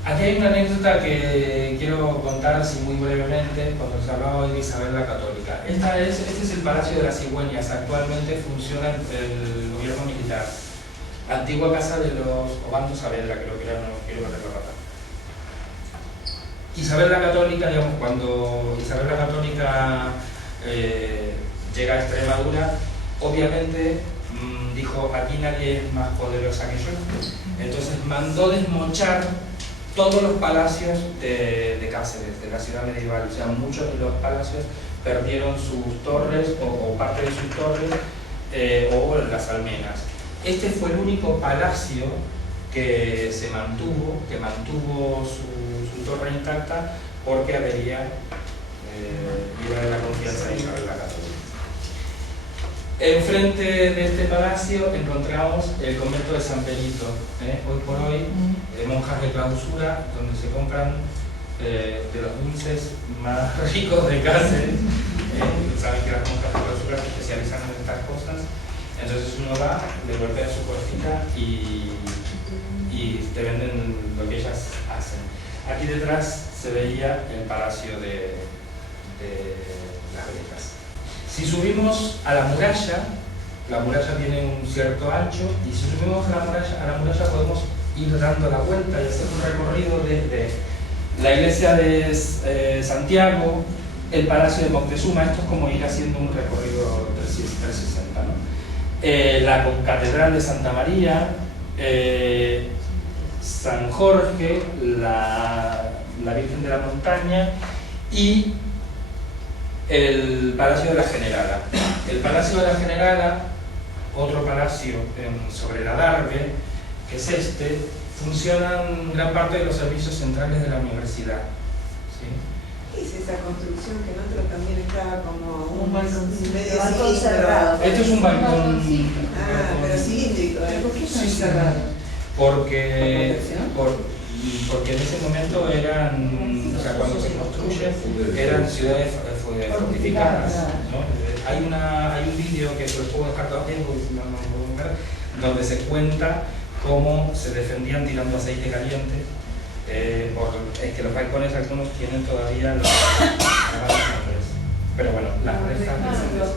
Aquí hay una anécdota que quiero contar así muy brevemente cuando se hablaba hoy de Isabel la Católica. Este es el Palacio de las Cigüeñas, actualmente funciona el gobierno militar. Antigua casa de los Obando Saavedra, creo que era, no quiero recordar. Isabel la Católica, digamos, cuando Isabel la Católica llega a Extremadura, obviamente dijo, aquí nadie es más poderosa que yo. Entonces mandó desmochar todos los palacios de Cáceres, de la ciudad medieval. O sea, muchos de los palacios perdieron sus torres o parte de sus torres o las almenas. Este fue el único palacio que se mantuvo, que mantuvo su torre intacta porque había la confianza de Isabel la Católica. Enfrente de este palacio encontramos el convento de San Benito, hoy por hoy monjas de clausura, donde se compran de los dulces más ricos de Cáceres. Saben que las monjas de clausura se especializan en estas cosas, entonces uno va, le golpea su puertita y te venden lo que ellas hacen. Aquí detrás se veía el palacio de las Brejas. Si subimos a la muralla tiene un cierto ancho, y si subimos a la muralla podemos ir dando la vuelta y hacer un recorrido desde la iglesia de Santiago, el Palacio de Moctezuma. Esto es como ir haciendo un recorrido 360, ¿no? La Catedral de Santa María, San Jorge, la Virgen de la Montaña y el Palacio de la Generala. El Palacio de la Generala, otro palacio sobre el Adarve, que es este, funcionan gran parte de los servicios centrales de la universidad. ¿Sí? ¿Qué es esa construcción que en otro también estaba como Un balconcito. medio Balcón cilíndrico? cerrado. Este es un balcón. Pero cilíndrico. ¿Por qué están Sí, sí. cerrados? Porque en ese momento eran, o sea, cuando se construye, eran ciudades fortificadas, ¿no? Hay un vídeo que se los puedo dejar también, donde se cuenta cómo se defendían tirando aceite caliente. Es que los balcones algunos tienen todavía los nombres. Pero bueno, las rejas dicen eso.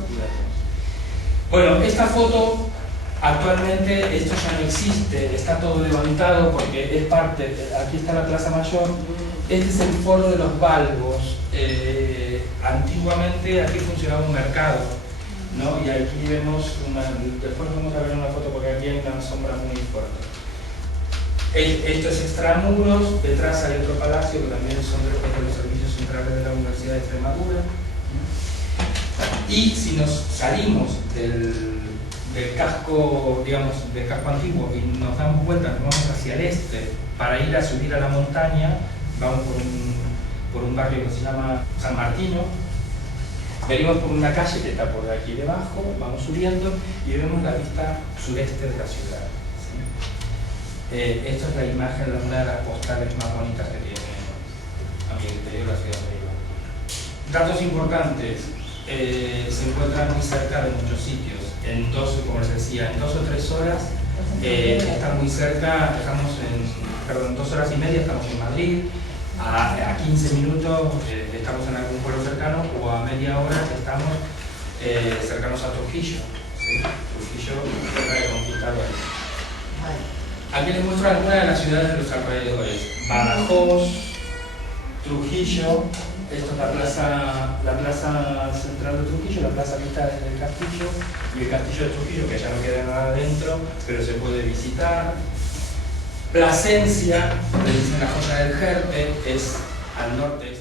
Bueno, esta foto actualmente esto ya no existe, está todo levantado porque es parte, aquí está la Plaza Mayor, este es el foro de los Balbos. Antiguamente aquí funcionaba un mercado, ¿no? Y aquí vemos después vamos a ver una foto porque aquí hay una sombra muy fuerte. Esto es extramuros, detrás hay otro palacio que también son de los servicios centrales de la Universidad de Extremadura. Y si nos salimos del casco, digamos, del casco antiguo y nos damos vuelta, nos vamos hacia el este para ir a subir a la montaña, vamos por un barrio que se llama San Martino, venimos por una calle que está por aquí debajo, vamos subiendo y vemos la vista sureste de la ciudad. ¿Sí? Esta es la imagen, una de las postales más bonitas que tiene a mi interior la ciudad de Iba. Datos importantes. se encuentran muy cerca de muchos sitios. En 2, como les decía, en 2 o 3 horas están muy cerca, estamos en 2 horas y media estamos en Madrid, a 15 minutos estamos en algún pueblo cercano, o a media hora estamos cercanos a Trujillo. ¿Sí? Trujillo, tierra de conquistadores. Aquí les muestro algunas de las ciudades de los alrededores. Badajoz, Trujillo, esto es la plaza central de Trujillo, la plaza vista desde el castillo, y el castillo de Trujillo, que ya no queda nada adentro, pero se puede visitar. Plasencia, le dicen la Joya del Jerpe, es al norte.